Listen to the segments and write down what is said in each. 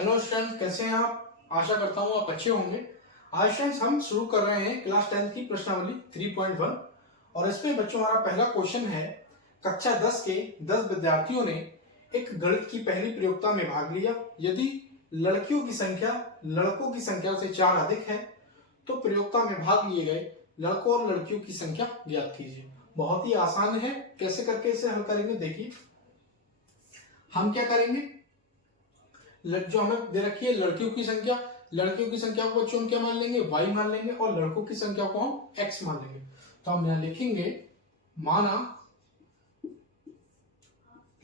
Hello student, कैसे हैं आप? आशा करता हूँ आप अच्छे होंगे। आज स्टूडेंट्स हम शुरू कर रहे हैं क्लास 10 की प्रश्नावली 3.1 और इसमें बच्चों हमारा पहला क्वेश्चन है। कक्षा 10 के 10 विद्यार्थियों ने एक गणित की पहली प्रयोगता में भाग लिया। यदि लड़कियों की संख्या लड़कों की संख्या से 4 अधिक है तो प्रयोगता में भाग लिए गए लड़कों और लड़कियों की संख्या ज्ञात कीजिए। बहुत ही आसान है, कैसे करके इसे हल करेंगे देखिए। हम क्या करेंगे, जो हमें दे रखी है लड़कियों की संख्या को बच्चों हम क्या मान लेंगे, y मान लेंगे, और लड़कों की संख्या को हम x मान लेंगे। तो हम यहां लिखेंगे माना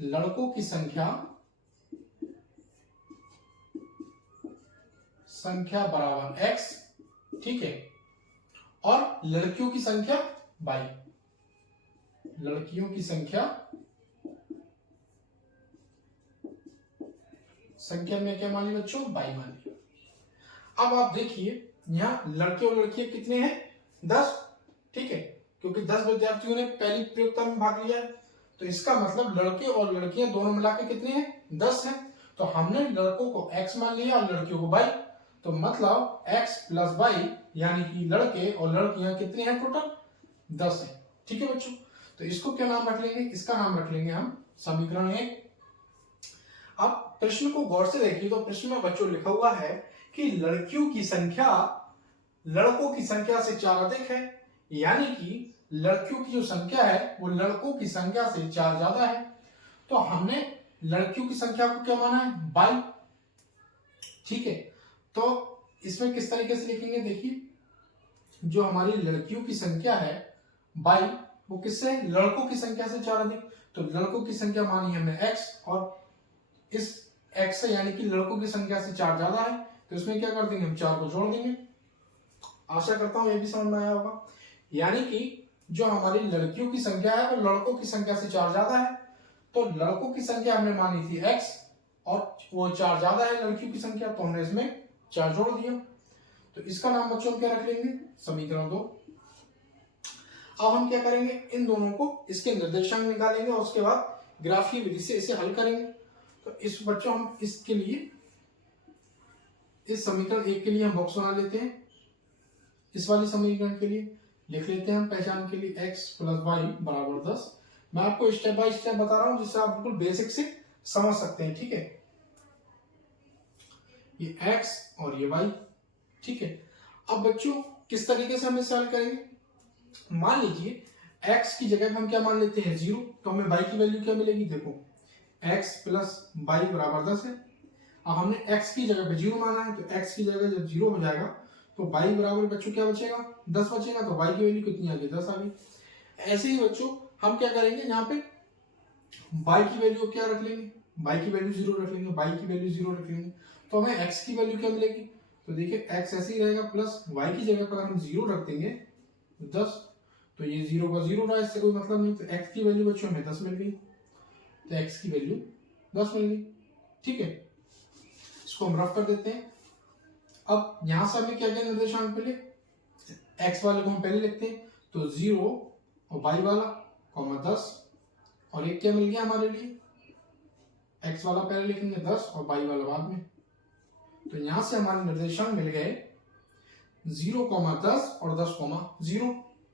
लड़कों की संख्या बराबर x, ठीक है, और लड़कियों की संख्या y। लड़कियों की संख्या में क्या मान लिया बच्चों, y मान लिया। अब आप देखिए यहाँ लड़के और लड़कियां कितने हैं, 10, ठीक है, क्योंकि 10 विद्यार्थियों ने पहली प्रयोगता में भाग लिया है। तो इसका मतलब लड़के और लड़कियां दोनों मिलाकर कितने हैं, 10 हैं। तो हमने लड़कों को x मान लिया और लड़कियों को y। तो मतलब x प्लस y यानी कि लड़के और लड़कियां कितने हैं, टोटल 10 है। ठीक है बच्चों, तो इसको क्या नाम रख लेंगे, इसका नाम रख लेंगे हम समीकरण 1। अब प्रश्न को गौर से देखिए तो प्रश्न में बच्चों लिखा हुआ है कि लड़कियों की संख्या लड़कों की संख्या से 4 अधिक है, यानी कि लड़कियों की जो संख्या है वो लड़कों की संख्या से 4 ज्यादा है। तो हमने लड़कियों की संख्या को क्या माना है, 22, ठीक है। तो इसमें किस तरीके से लिखेंगे देखिए, जो हमारी लड़कियों की संख्या है 22 वो किससे, लड़कों की संख्या से 4 अधिक। तो लड़कों की संख्या मानी हमने x, और इस x से यानी कि लड़कों की संख्या से 4 ज्यादा है, तो इसमें क्या कर देंगे, हम 4 को जोड़ देंगे। आशा करता हूं ये भी समझ में आया होगा। यानी कि जो हमारी लड़कियों की संख्या है वो लड़कों की संख्या से 4 ज्यादा है। तो लड़कों की संख्या हमने मानी थी x और वो 4 ज्यादा है लड़कियों की संख्या, तो हमने इसमें 4 जोड़ दिया। तो इसका नाम बच्चों क्या रख लेंगे, समीकरण 2। अब हम क्या करेंगे, इन दोनों को इसके निर्देशांक निकालेंगे और उसके बाद ग्राफीय विधि से इसे हल करेंगे। तो इस बच्चों हम इसके लिए इस समीकरण 1 के लिए हम बॉक्स बना लेते हैं। इस वाली समीकरण के लिए लिख लेते हैं हम पहचान के लिए x प्लस वाई बराबर 10। मैं आपको स्टेप बाय स्टेप बता रहा हूं जिससे आप बिल्कुल बेसिक से समझ सकते हैं, ठीक है। ये x और ये y, ठीक है। अब बच्चों किस तरीके से हम इसे हल करेंगे, मान लीजिए x की जगह पे हम क्या मान लेते हैं 0, तो हमें y की वैल्यू क्या मिलेगी, देखो x प्लस वाई बराबर 10 है। अब हमने x की जगह पे 0 माना है, तो x की जगह जब 0 हो जाएगा तो y बराबर बच्चों क्या बचेगा, 10 बचेगा। तो y की वैल्यू कितनी आ गई, 10 आ गई। ऐसे ही बच्चों हम क्या करेंगे, यहाँ पे y की वैल्यू क्या रख लेंगे, y की वैल्यू 0 रख लेंगे, y की वैल्यू 0 रख लेंगे। तो हमें x की वैल्यू क्या मिलेगी, तो देखिए x ऐसे ही रहेगा, प्लस y की जगह पर हम 0 रख देंगे 10, तो ये 0 का 0 रहा, इससे कोई मतलब नहीं। तो x की वैल्यू बच्चों हमें 10 मिल गई, तो x की वैल्यू 10 मिल गई, ठीक है। इसको हम रफ कर देते हैं। अब यहां से हमें क्या क्या निर्देशांक मिले, x वाले को हम पहले लिखते हैं, तो 0 और y वाला कॉमा 10, और एक क्या मिल गया हमारे लिए, x वाला पहले लिखेंगे 10 और y वाला बाद में। तो यहां से हमारे निर्देशांक मिल गए 0,10 और 10,0,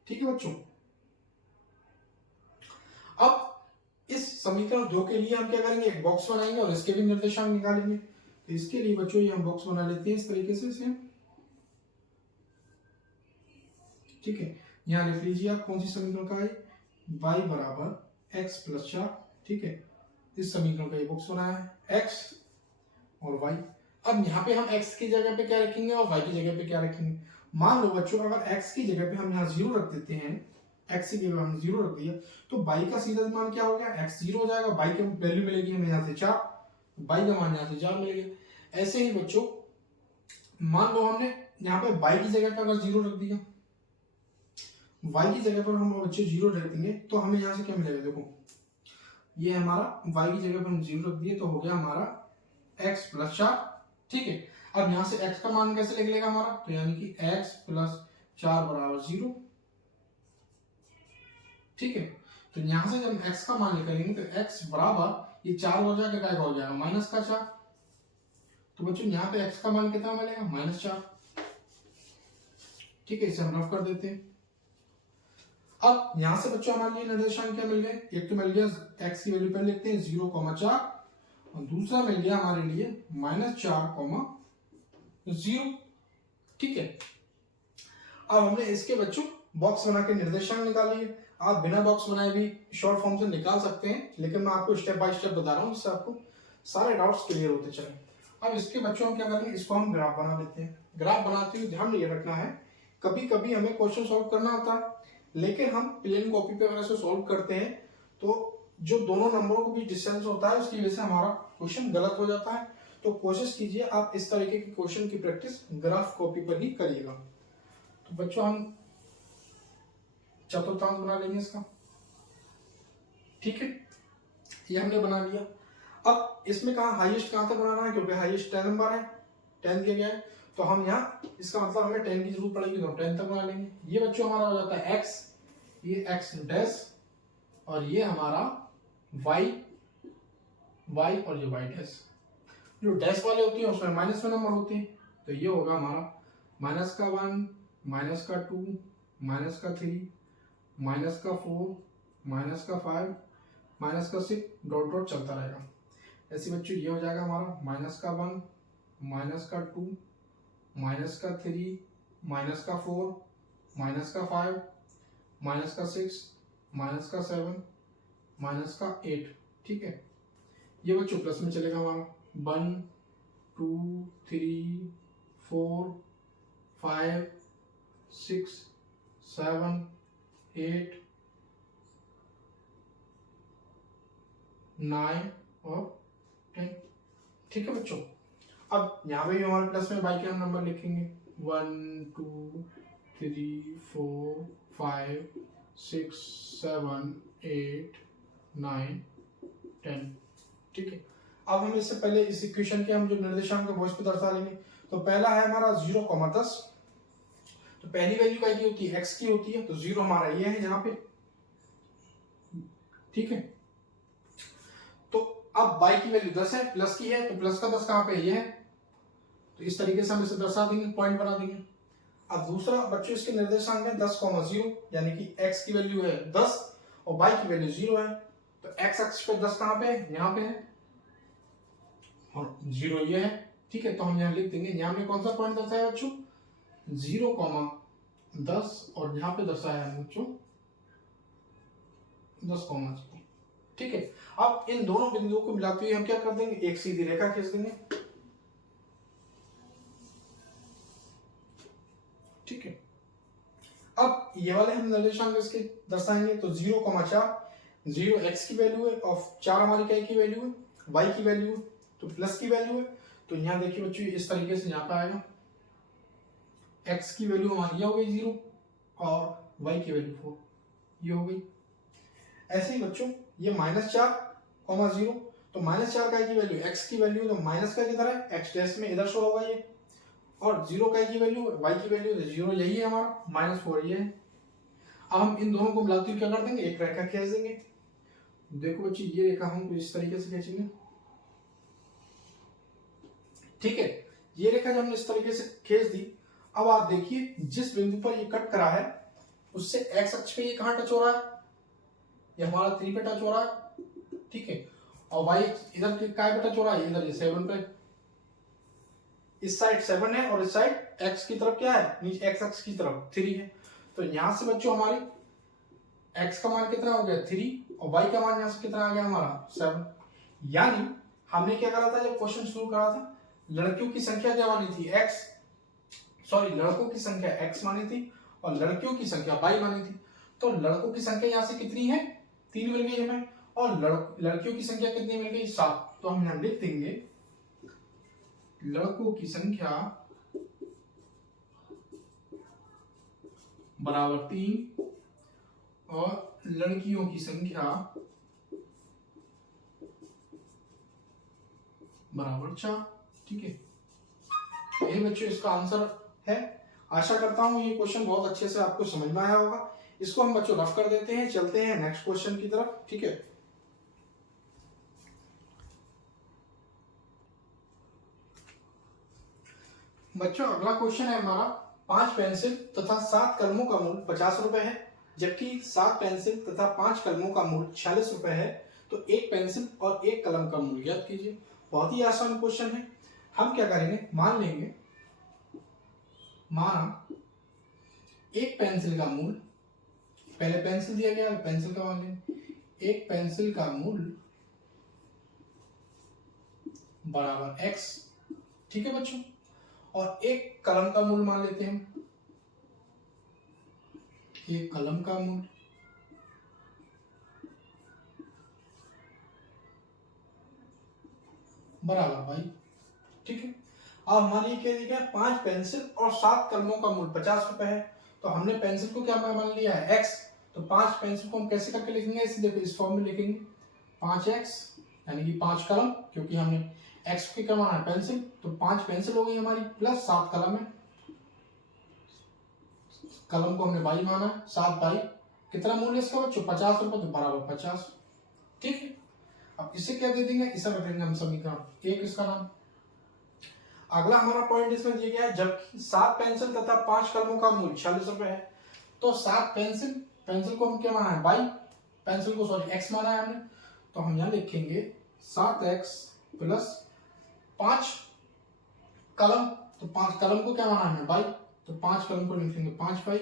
ठीक है बच्चों। अब इस समीकरण 2 के लिए हम क्या करेंगे, एक बॉक्स बनाएंगे और इसके भी निर्देशांक निकालेंगे। तो इसके लिए बच्चों ये हम बॉक्स बना लेते हैं इस तरीके से सेम, ठीक है। यहां लिख लीजिए आप कौन सी समीकरण का है, y बराबर x प्लस 4, ठीक है। इस समीकरण का ये बॉक्स बनाया है x और y। अब यहाँ पे हम x की जगह पे क्या रखेंगे और y की जगह पे क्या रखेंगे। मान लो बच्चों अगर x की जगह पे हम यहाँ 0 रख देते हैं, x की जगह हम 0 रख दिया, तो y का सीधा मान क्या हो गया, x 0 हो जाएगा, y की वैल्यू मिलेगी हमें यहाँ से 4, y का मान यहाँ से 4 मिलेगा। ऐसे ही बच्चों मान लो हमने यहाँ पे y की जगह पे अगर 0 रख दिया, y की जगह पर हम बच्चे 0 रख देंगे, तो हमें यहाँ से क्या मिलेगा, देखो ये हमारा y की जगह पर हम 0 रख दिए, तो हो गया हमारा x प्लस 4, ठीक है। अब यहाँ से x का मान कैसे लिख लेगा हमारा, तो यानी कि x प्लस 4 बराबर 0, ठीक है। तो यहाँ से जब x का मान निकालेंगे तो x बराबर ये 4 हो जाएगा, क्या हो जाएगा, माइनस का 4। तो बच्चों यहाँ पे x का मान कितना मिलेगा, -4। ठीक है, इसे हम रफ कर देते हैं। अब यहां से बच्चों हमारे लिए निर्देशांक क्या मिल गए, एक तो मिल गया x की वैल्यू पहले लिखते हैं 0,4 और दूसरा मिल गया हमारे लिए -4,0। ठीक है, अब हमने इसके बच्चों बॉक्स बना के निर्देशांक निकाल लिए। आप बिना बॉक्स बनाए भी शॉर्ट फॉर्म से निकाल सकते हैं, लेकिन मैं आपको स्टेप बाय स्टेप बता रहा हूँ जिससे आपको सारे डाउट्स क्लियर होते चले। अब इसके बच्चों हम क्या करेंगे, इसको हम ग्राफ बना लेते हैं। ग्राफ बनाते हुए ध्यान ये रखना है, कभी कभी हमें क्वेश्चन सॉल्व करना होता है, लेकिन हम प्लेन कॉपी पे अगर इसे सॉल्व करते हैं तो जो दोनों नंबरों के बीच डिस्टेंस होता है उसकी वजह से हमारा क्वेश्चन गलत हो जाता है। तो कोशिश कीजिए आप इस तरीके के क्वेश्चन की प्रैक्टिस ग्राफ कॉपी पर ही करिएगा। तो बच्चों हम चतुर्थांश बना लेंगे इसका। ठीक है, ये हमने बना लिया। अब इसमें कहा हाईएस्ट कहां तक बनाना है, क्योंकि हाईएस्ट 10 नंबर है, 10 दिया गया है, तो हम यहाँ इसका मतलब हमें 10 की जरूरत पड़ेगी, तो हम 10 तक बना लेंगे। ये बच्चों हमारा हो जाता है x, ये x डैश और ये हमारा y और ये y डैश। जो डैश वाले होते हैं उसमें माइनस में नंबर होते हैं, तो ये होगा हमारा -1, -2, -3, -4, -5, -6 डॉट डॉट चलता रहेगा। ऐसे बच्चों ये हो जाएगा हमारा -1, -2, -3, -4, -5, -6, -7, ठीक है। ये बच्चों प्लस में चलेगा हमारा 1, 2, 3, 4, 5, 6, 7, 8, 9 और 10। ठीक है बच्चों, अब यहाँ पे भी हमारे प्लस में बाई के हम नंबर लिखेंगे 1, 2, 3, 4, 5, 6, 7, 8, 9, 10। ठीक है, अब हम इससे पहले इस इक्वेशन के हम जो निर्देशांक है वो इस पे दर्शा लेंगे। तो पहला है हमारा 0,10, तो पहली वैल्यू क्या की होती है, x की होती है, तो 0 हमारा ये है यहाँ पे। ठीक है, तो अब y की वैल्यू 10 है, प्लस की है, तो प्लस का 10 कहाँ पे है, ये है, तो इस तरीके से हम इसे दर्शा देंगे, पॉइंट बना देंगे। अब दूसरा बच्चों इसके निर्देशांक है 10,0, यानी कि x की वैल्यू है 10 और y की वैल्यू 0 है, तो x अक्ष पे 10 कहाँ पे है, यहाँ पे है और 0 ये है। ठीक है, तो हम यहाँ लिख देंगे, यहाँ में कौन सा पॉइंट दर्शाया बच्चों, 0,10 और यहाँ पे दर्शाया है बच्चों 10,0। ठीक है, अब इन दोनों बिंदुओं को मिलाते हुए हम क्या कर देंगे, एक सीधी रेखा खींच देंगे। ठीक है, अब ये वाले हम निर्देशांक इसके दर्शाएंगे, तो 0,4, 0 x की वैल्यू है और 4 हमारी क्या की वैल्यू है, y की वैल्यू है, तो प्लस की वैल्यू है। तो यहाँ देखिए बच्चों इस तरीके से यहाँ पे आएगा, x की वैल्यू हमारी ये हो गई 0 और y की वैल्यू 4 ये हो गई। ऐसे ही बच्चों ये -4,0, तो -4 का की वैल्यू x की वैल्यू, तो माइनस का किधर है, x डैश में इधर शो होगा ये, और 0 का की वैल्यू y की वैल्यू 0 यही है हमारा, -4 ये है। अब हम इन दोनों को मिलाते हुए क्या कर देंगे, एक रेखा खींच देंगे। देखो बच्ची ये रेखा हम कुछ इस तरीके से खींचेंगे। ठीक है, ये रेखा जब हमने इस तरीके से खींच दी, अब आप देखिए जिस बिंदु पर ये कट करा है उससे x अक्ष पे ये कहां टच हो रहा है, ये हमारा 3 पे टच हो रहा है। ठीक है, और y इधर काय पे टच हो रहा है, इधर ये 7 पे, इस साइड 7 है और इस साइड x की तरफ क्या है, नीचे x अक्ष की तरफ 3 है। तो यहां से बच्चों हमारी x का मान कितना हो गया 3 और y का मान यहां से कितना आ गया हमारा 7। यानी हमने क्या करा था जब क्वेश्चन शुरू करा था, लड़कियों की संख्या क्या मानी थी, लड़कों की संख्या x मानी थी और लड़कियों की संख्या y मानी थी। तो लड़कों की संख्या यहाँ से कितनी है, 3 मिल गई हमें, और लड़कियों की संख्या कितनी मिल गई, 7। तो हम यहाँ लिख देंगे लड़कों की संख्या बराबर 3 और लड़कियों की संख्या बराबर 4। ठीक है, ये बच्चों इसका आंसर है। आशा करता हूं ये क्वेश्चन बहुत अच्छे से आपको समझ में आया होगा। इसको हम बच्चों रफ कर देते हैं, चलते हैं नेक्स्ट क्वेश्चन की तरफ। ठीक है, बच्चों अगला क्वेश्चन है हमारा 5 पेंसिल तथा 7 कलमों का मूल्य 50 रुपए है, जबकि 7 पेंसिल तथा 5 कलमों का मूल्य 46 रुपए है। तो एक पेंसिल और एक कलम का मूल्य ज्ञात कीजिए। बहुत ही आसान क्वेश्चन है। हम क्या करेंगे, मान लेंगे, माना एक पेंसिल का मूल्य, पहले पेंसिल दिया गया, पेंसिल का मान लेंगे, एक पेंसिल का मूल्य बराबर x, ठीक है बच्चों, और एक कलम का मूल्य मान लेते हैं, एक कलम का मूल्य बराबर भाई, ठीक है। अब हमारी क्या दिया है, 5 पेंसिल और 7 कलमों का मूल्य 50 रुपए है। तो हमने पेंसिल को क्या मान लिया है, x। तो 5 पेंसिल को हम कैसे करके लिखेंगे, इसे देखो इस फॉर्म में लिखेंगे, 5x यानी कि 5 कलम, क्योंकि हमने x की क्या माना है, पेंसिल। तो 5 पेंसिल हो गई हमारी, प्लस 7 कलम है, कलम को हमने बाई माना है, 7 बाई, कितना मूल्य इसका बच्चों, 50 रुपए, तो बराबर 50, ठीक है। अब इसे क्या दे देंगे, इसे रख देंगे हम समीकरण एक, इसका नाम। अगला हमारा पॉइंट इसमें दिया गया है, जबकि 7 पेंसिल तथा 5 कलमों का मूल्य 46 रुपए है। तो 7 पेंसिल, पेंसिल को हम क्या माना है, बाई, पेंसिल को सॉरी x माना है हमने। तो हम यहाँ लिखेंगे 7x प्लस 5 कलम, तो 5 कलम को क्या माना है, बाई, तो 5 कलम को लिखेंगे 5 बाई,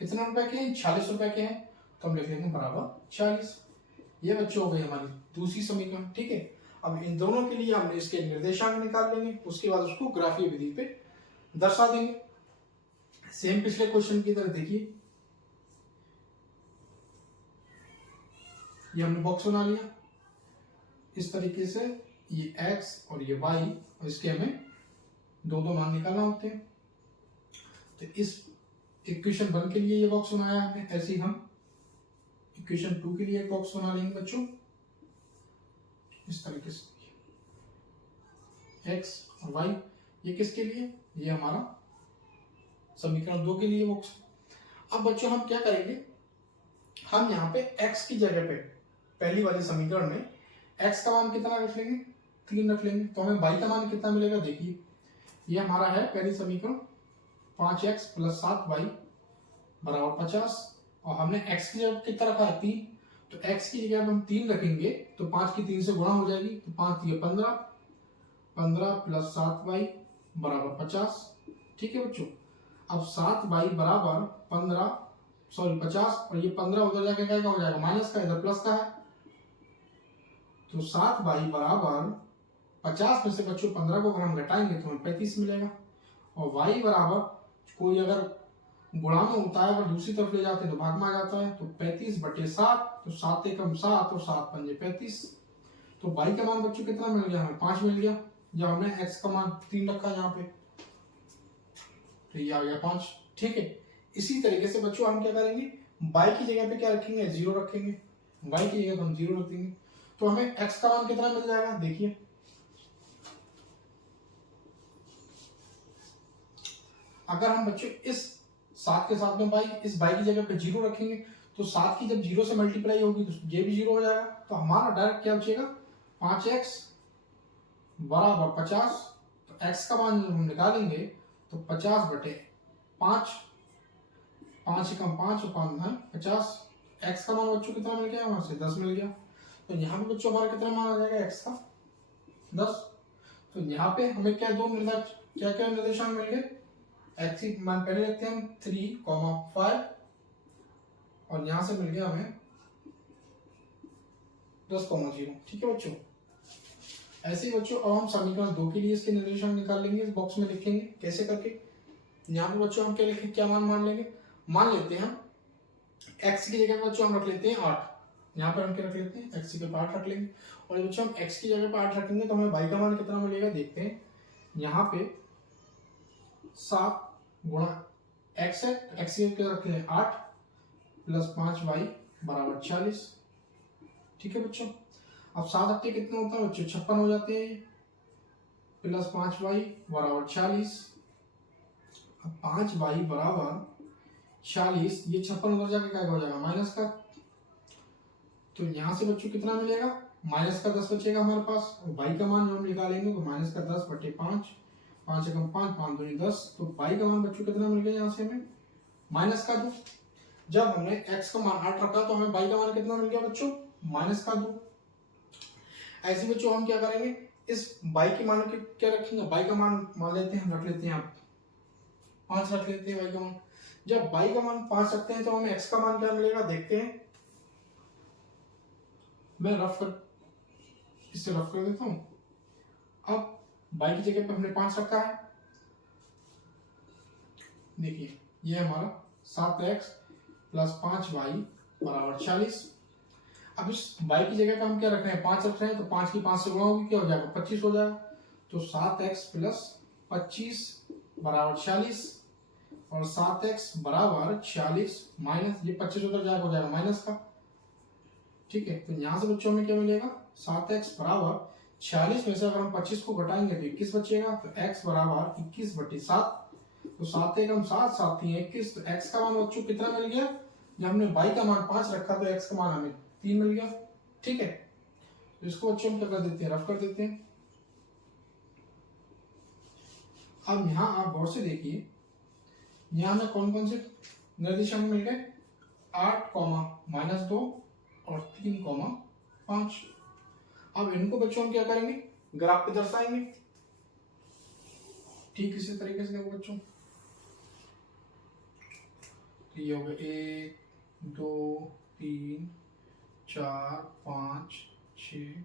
कितने रुपए के हैं, 46 रुपए के हैं। तो हम लिख लेंगे बराबर 46। ये बच्चों हो गई हमारी दूसरी समीकरण, ठीक है। अब इन दोनों के लिए हमने इसके निर्देशांक निकाल लेंगे, उसके बाद उसको ग्राफीय विधि पे दर्शा देंगे। सेम पिछले क्वेश्चन की तरह देखिए, ये हमने बॉक्स बना लिया इस तरीके से, ये x और ये y, और इसके हमें दो दो मान निकालना होते हैं। तो इस इक्वेशन 1 के लिए ये बॉक्स बनाया हमने, ऐसे ही हम इक्वेशन 2 के लिए एक बॉक्स बना लेंगे बच्चों, इस तरीके से, x और y, ये किसके लिए, ये हमारा समीकरण 2 के लिए बॉक्स। अब बच्चों हम क्या करेंगे, हम यहाँ पे x की जगह पे पहली वाली समीकरण में x का मान कितना रख लेंगे, 3 रख लेंगे। तो हमें y का मान कितना मिलेगा, देखिए ये हमारा है पहली समीकरण, 5x प्लस 7y बराबर 50, और हमने x की जगह कितना रखा है, 3। तो x की जगह हम 3 रखेंगे तो 5 की 3 से गुणा हो जाएगी, तो 5 ये 15, 15 प्लस 7y बराबर 50, ठीक है बच्चों। अब 7y बराबर 15 सॉरी 50, और ये 15 उधर जाके क्या हो जाएगा, माइनस का, इधर प्लस का है। तो 7y बराबर 50 में से बच्चों 15 को अगर हम घटाएंगे तो हमें 35 मिलेगा, और y बराबर कोई अगर गुणा में होता है, अगर दूसरी तरफ ले जाते हैं तो भाग में आ जाता है, तो 35/7, तो 7 एकम 7 और 7 पंजे 35। तो y का मान बच्चों कितना मिल गया, हमें 5 मिल गया, जब हमने x का मान 3 रखा यहाँ पे, तो ये आ गया 5, ठीक है। इसी तरीके से बच्चों हम क्या करेंगे, y की जगह पे क्या रखेंगे, 0 रखेंगे, y की जगह हम 0 रख देंगे, तो हमें x का मान कितना मिल जाएगा, देखिए अगर हम बच्चों इस 7 के साथ में इस y की जगह पे 0 रखेंगे, तो 7 की जब 0 से मल्टीप्लाई होगी तो ये भी 0 हो जाएगा। तो हमारा डायरेक्ट क्या बचेगा, 5x बराबर 50। तो x का मान हम निकालेंगे तो 50/5, 5 एकम 5 और 5 9 50। x का मान बच्चों कितना मिल गया, वहां से 10 मिल गया। तो यहाँ पे बच्चों हमारा कितना मान आ जाएगा, x का 10। तो यहाँ पे हमें क्या क्या क्या निर्देशांक मिल गए, x की मान पहले रखते हैं हम 3,5, और यहाँ से मिल गया हमें 10,0, ठीक है बच्चों। ऐसे ही बच्चों अब हम समीकरण 2 के लिए इसके निर्देशांक निकाल लेंगे, इस बॉक्स में लिखेंगे कैसे करके। यहाँ पे बच्चों हम क्या लिखें, क्या मान लेंगे, मान लेते हैं हम x की जगह पे बच्चों हम रख लेते हैं 8, यहाँ पर हम क्या रख लेते हैं, x की जगह 8 रख लेंगे, और बच्चों हम x की जगह पे 8 रखेंगे तो हमें y का मान कितना मिलेगा, देखते हैं। यहाँ पे 7 गुणा x है, x की जगह रख लें 8 प्लस 5y बराबर 40, ठीक है बच्चों। अब 7 अट्ठे कितने होता है बच्चों, 56 हो जाते हैं, प्लस 5y बराबर 40। अब 5y बराबर 40, ये 56 उधर जाके क्या हो जाएगा, माइनस का। तो यहाँ से बच्चों कितना मिलेगा, माइनस का 10 बचेगा हमारे पास, और y का मान जो हम निकालेंगे तो माइनस का 10/5 5 एकम 5, 5 दूनी 10, तो बाई का मान बच्चों कितना मिल गया यहाँ से हमें माइनस का 2। जब हमने x का मान 8 रखा तो हमें बाई का मान कितना मिल गया बच्चों माइनस का 2। ऐसे बच्चों हम क्या करेंगे इस बाई के मान के क्या रखेंगे, बाई का मान मान लेते हैं, रख लेते हैं आप 5 रख लेते हैं बाई का मान। जब बाई का मान 5 रखते हैं तो हमें x का मान क्या मिलेगा देखते हैं। मैं इससे रफ कर देता हूं। अब बाई की जगह पे हमने 5 रखा है, देखिए ये हमारा 7x प्लस 5y बराबर 40। अब इस बाई की जगह पे हम क्या रख रहे हैं 5 रख रहे हैं, तो 5 की 5 से गुणा होगी क्या हो जाएगा 25 हो जाएगा। तो 7x प्लस 25 बराबर 40 और 7x बराबर 40 माइनस ये 25 उधर जाएगा हो जाएगा माइनस का। ठीक है, तो यहाँ से बच्चों में क्या मिलेगा 7x बराबर 46 में से अगर हम 25 को घटाएंगे तो 21 बचेगा, तो x बराबर 21/7। तो 7 एकम 7, 7 3 21, तो x का मान बच्चों कितना मिल गया, जब हमने बाई का मान 5 रखा तो x का मान हमें 3 मिल गया। ठीक है, तो इसको बच्चों हम क्या कर देते हैं रफ कर देते हैं। अब यहाँ आप गौर से देखिए, यहाँ हमें कौन कौन से निर्देशांक मिल गए 8, -2 और 3, 5। अब इनको बच्चों हम क्या करेंगे ग्राफ पे दर्शाएंगे। ठीक इसी तरीके से देखो बच्चों, ये हो गया 1 2 3 4 5 6।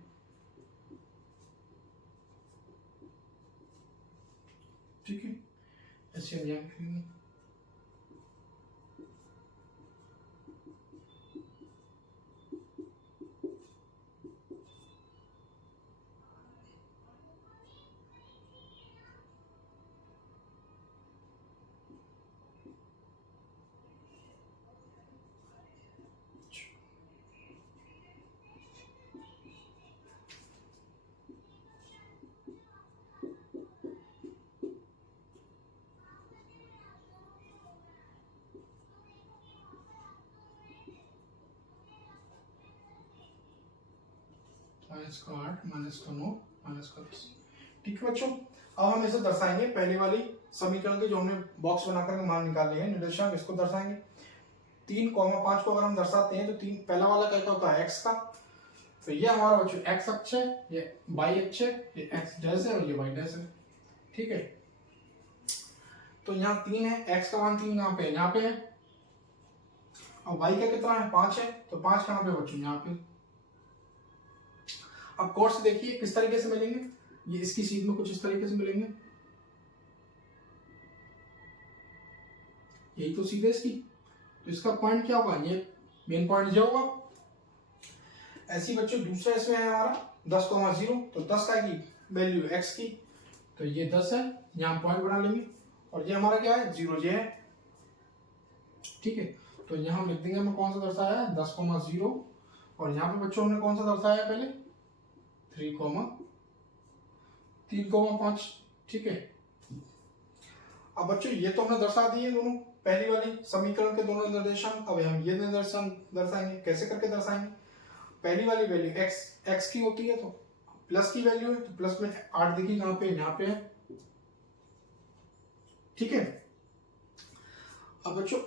ठीक है, ऐसे हम यहाँ लिखेंगे। माइनस का 8, माइनस का 9, माइनस का 10। ठीक है बच्चों, अब हम इसे दर्शाएंगे पहले वाली समीकरण के जो हमने बॉक्स बनाकर मान निकाले हैं निर्देशांक, इसको दर्शाएंगे। 3, 5 को अगर हम दर्शाते हैं तो 3 पहला वाला क्या होता है x का, तो ये हमारा बच्चों x अक्ष है, ये y अक्ष है, ये x डैश है और ये y डैश है। ठीक है, तो यहाँ 3 है, x का मान 3 यहाँ पे यहाँ पे है, और y का कितना है 5 है, तो 5 कहाँ पे बच्चों यहाँ पे। अब कोर्स देखिए किस तरीके से मिलेंगे, ये इसकी शीट में कुछ इस तरीके से मिलेंगे, यही तो सीधे इसकी, तो इसका पॉइंट क्या होगा, ये मेन पॉइंट जो होगा। ऐसी बच्चों दूसरा इसमें है हमारा 10,0, तो 10 का की वैल्यू x की, तो ये 10 है, यहाँ पॉइंट बना लेंगे, और ये हमारा क्या है 0 जे है। ठीक है, तो यहाँ हम लिख देंगे हमें कौन सा दर्शाया है 10,0, और यहाँ पे बच्चों हमने कौन सा दर्शाया है पहले 3,5। ठीक है, अब बच्चों ये तो हमने दर्शा दिए दोनों पहली वाली समीकरण के दोनों निर्देशांक। अब हम ये निर्देशांक दर्शाएंगे, कैसे करके दर्शाएंगे। पहली वाली वैल्यू x की होती है, तो प्लस की वैल्यू है, तो प्लस में 8 देखिए कहाँ पे यहाँ पे है। ठीक है, अब बच्चों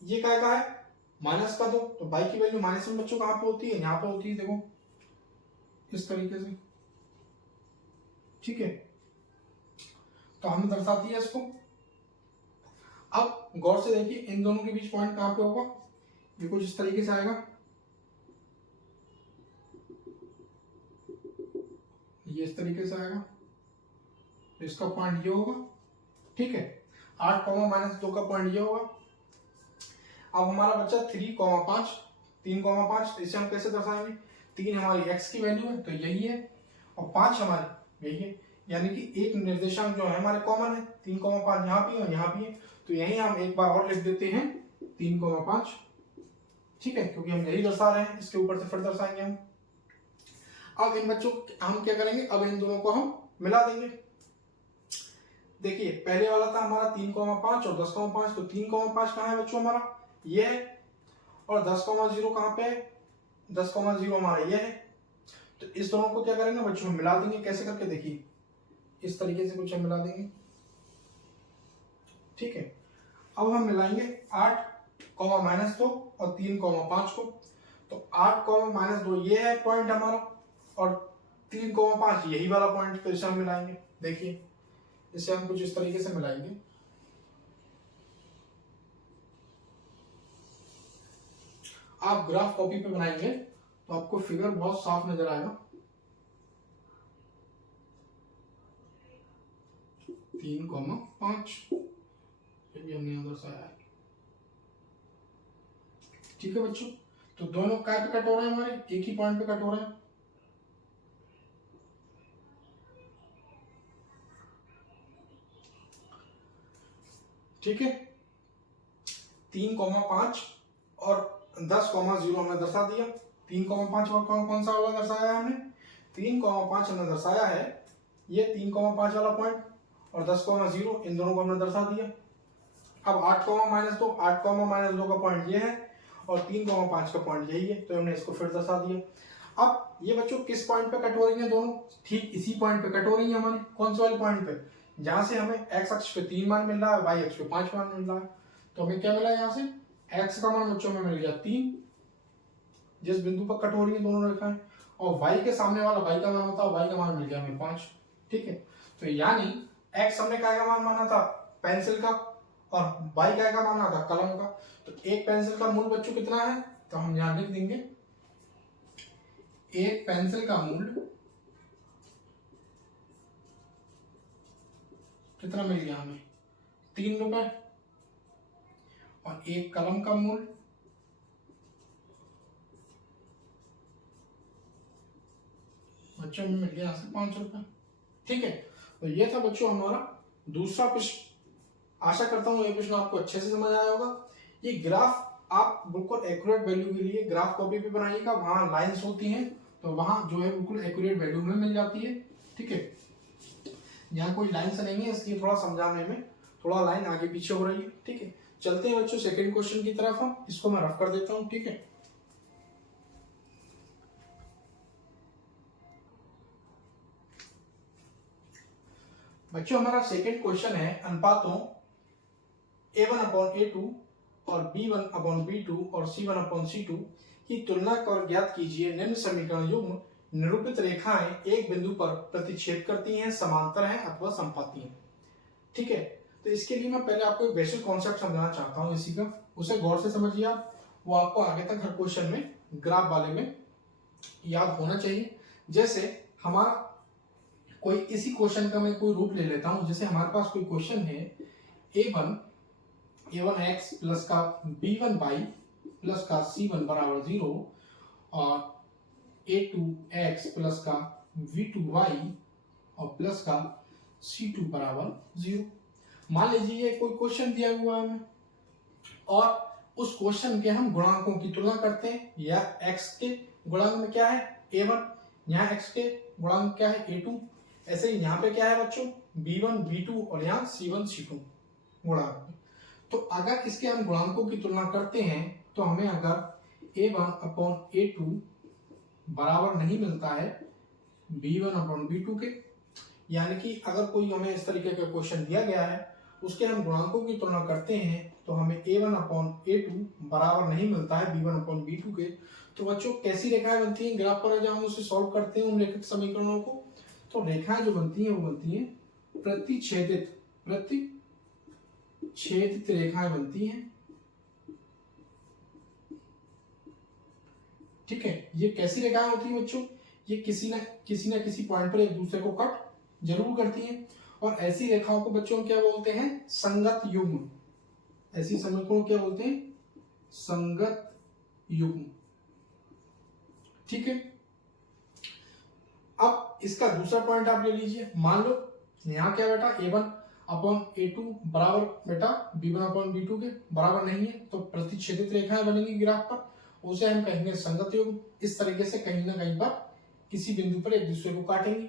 ये क्या है माइनस का 2, तो बाई की वैल्यू माइनस में बच्चों कहाँ पे होती है यहाँ पे होती है, देखो इस तरीके से। ठीक है, तो हमें दर्शाती है इसको। अब गौर से देखिए इन दोनों के बीच पॉइंट कहां पे होगा, ये कुछ इस तरीके से आएगा, ये इस तरीके से आएगा, तो इसका पॉइंट ये होगा। ठीक है, 8, -2 का पॉइंट ये होगा। अब हमारा बच्चा 3,5, 3,5, इसे हम कैसे दर्शाएंगे, 3 हमारी x की वैल्यू है तो यही है, और 5 हमारी यही है, यानी कि एक निर्देशांक जो है हमारे कॉमन है 3,5 यहाँ भी और यहाँ भी है, तो यही हम एक बार और लिख देते हैं 3,5। ठीक है, क्योंकि हम यही दर्शा रहे हैं, इसके ऊपर से फिर दर्शाएंगे हम। अब इन बच्चों हम क्या करेंगे, अब इन दोनों को हम मिला देंगे। देखिए पहले वाला था हमारा 3,5 और 10,5, तो 3,5 कहाँ है बच्चों हमारा ये है, और 10,0 कहाँ पे है 10,0 हमारा ये है। तो इस दोनों को क्या करेंगे बच्चों मिला देंगे, कैसे करके देखिए इस तरीके से कुछ हम मिला देंगे। ठीक है। अब हम मिलाएंगे 8 -2 और 3 5 को। तो 8 -2 ये है पॉइंट हमारा, और 3 5 यही वाला पॉइंट, तो इसे हम मिलाएंगे। देखिए इसे हम कुछ इस तरीके से मिलाएंगे। आप ग्राफ कॉपी पे बनाएंगे तो आपको फिगर बहुत साफ नजर आएगा। 3 5 ये भी हमने यहां दर्शाया है। ठीक है बच्चों, तो दोनों काय पे कट हो रहे हैं, हमारे एक ही पॉइंट पे कट हो रहे हैं। ठीक है, 3 5 और 10 0 हमने दर्शा दिया। 3 5 और कौन सा वाला दर्शाया है हमने? 3 5 हमने दर्शाया है ये 3 5 वाला पॉइंट, और 10 0 इन दोनों को हमने दर्शा दिया। अब 8 -2 8 -2 का पॉइंट ये है, और 3 5 का पॉइंट यही है, तो हमने इसको फिर दर्शा दिया। अब ये बच्चों किस पॉइंट पे कट हो रही है दोनों? ठीक इसी पॉइंट पे कट हो रही है हमारी। कौन से वाले पॉइंट पे? जहां से हमें x अक्ष पे 3 मान मिल रहा है, y अक्ष पे 5 मान मिल रहा है। तो हमें क्या मिला यहाँ से? x का मान बच्चों में मिल गया 3, जिस बिंदु पर कट हो रही है दोनों रेखाएं, और y के सामने वाला y का मान होता है, y का मान मिल गया हमें 5। ठीक है, तो यानी x हमने काय का मान माना था? पेंसिल का, और y काय का माना था? कलम का। तो एक पेंसिल का मूल बच्चों कितना है? तो हम यहाँ लिख देंगे एक पेंसिल का मूल कितना मिल गया हमें? 3 रुपए। और एक कलम का मूल बच्चों में मिल गया यहाँ से 5 रुपए। ठीक है, तो ये था बच्चों हमारा दूसरा प्रश्न। आशा करता हूँ ये प्रश्न आपको अच्छे से समझ आया होगा। ये ग्राफ आप बिल्कुल एक्यूरेट वैल्यू के लिए ग्राफ कॉपी पे बनाइएगा, वहां लाइंस होती हैं तो वहां जो है बिल्कुल एक्यूरेट वैल्यू में मिल जाती है। ठीक है, यहाँ कोई लाइन्स नहीं है, इसलिए थोड़ा समझाने में थोड़ा लाइन आगे पीछे हो रही है। ठीक है, चलते हैं बच्चों सेकंड क्वेश्चन की तरफ। हम इसको मैं रफ कर देता हूँ। ठीक है, बच्चों हमारा सेकंड क्वेश्चन है अनुपातों A1/A2 और B1/B2 और C1/C2 की तुलना कर ज्ञात कीजिए निम्न समीकरण युग्म निरूपित रेखाएं एक बिंदु पर प्रतिच्छेद करती हैं, समांतर हैं अथवा समपाती हैं। ठीक है, तो इसके लिए मैं पहले आपको एक बेसिक कॉन्सेप्ट समझाना चाहता हूँ इसी का, उसे गौर से समझिए आप। वो आपको आगे तक हर क्वेश्चन में ग्राफ वाले में याद होना चाहिए। जैसे हमारा कोई इसी क्वेश्चन का मैं कोई रूप ले लेता हूं। जैसे हमारे पास कोई क्वेश्चन है a1x प्लस का b1y प्लस का c1 बराबर 0 और a2x प्लस का v2y और प्लस का c2 बराबर 0। मान लीजिए ये कोई क्वेश्चन दिया हुआ है हमें, और उस क्वेश्चन के हम गुणांकों की तुलना करते हैं। या x के गुणांक में क्या है? a1, यहाँ x के गुणांक क्या है? a2। ऐसे ही यहाँ पे क्या है बच्चों? b1 b2 और यहाँ c1 c2 गुणांक। तो अगर इसके हम गुणांकों की तुलना करते हैं तो हमें अगर a1/a2 बराबर नहीं मिलता है b1/b2 के, यानी कि अगर कोई हमें इस तरीके का क्वेश्चन दिया गया है, उसके हम गुणांकों की तुलना करते हैं तो हमें a1/a2 बराबर नहीं मिलता है b1/b2 के, तो बच्चों कैसी रेखाएं बनती हैं ग्राफ पर? जब हम उसे सॉल्व करते हैं उन रेखिक समीकरणों को, तो रेखाएं जो बनती हैं वो बनती हैं प्रतिच्छेदित रेखाएं बनती हैं। ठीक है, ये कैसी रेखाएं होती हैं बच्चों? ये किसी न किसी पॉइंट पर एक दूसरे को कट जरूर करती हैं, और ऐसी रेखाओं को बच्चों क्या बोलते हैं? संगत युग्म। ऐसी समीकरणों क्या बोलते हैं? संगत युग्म। ठीक है, अब इसका दूसरा पॉइंट आप ले लीजिए। मान लो यहाँ क्या बेटा a1/a2 बराबर बेटा b1/b2 के बराबर नहीं है, तो प्रतिच्छेदित रेखाएं बनेंगी ग्राफ पर, उसे हम कहेंगे संगत युग्म। इस तरीके से कहीं ना कहीं पर किसी बिंदु पर एक दूसरे को काटेंगे।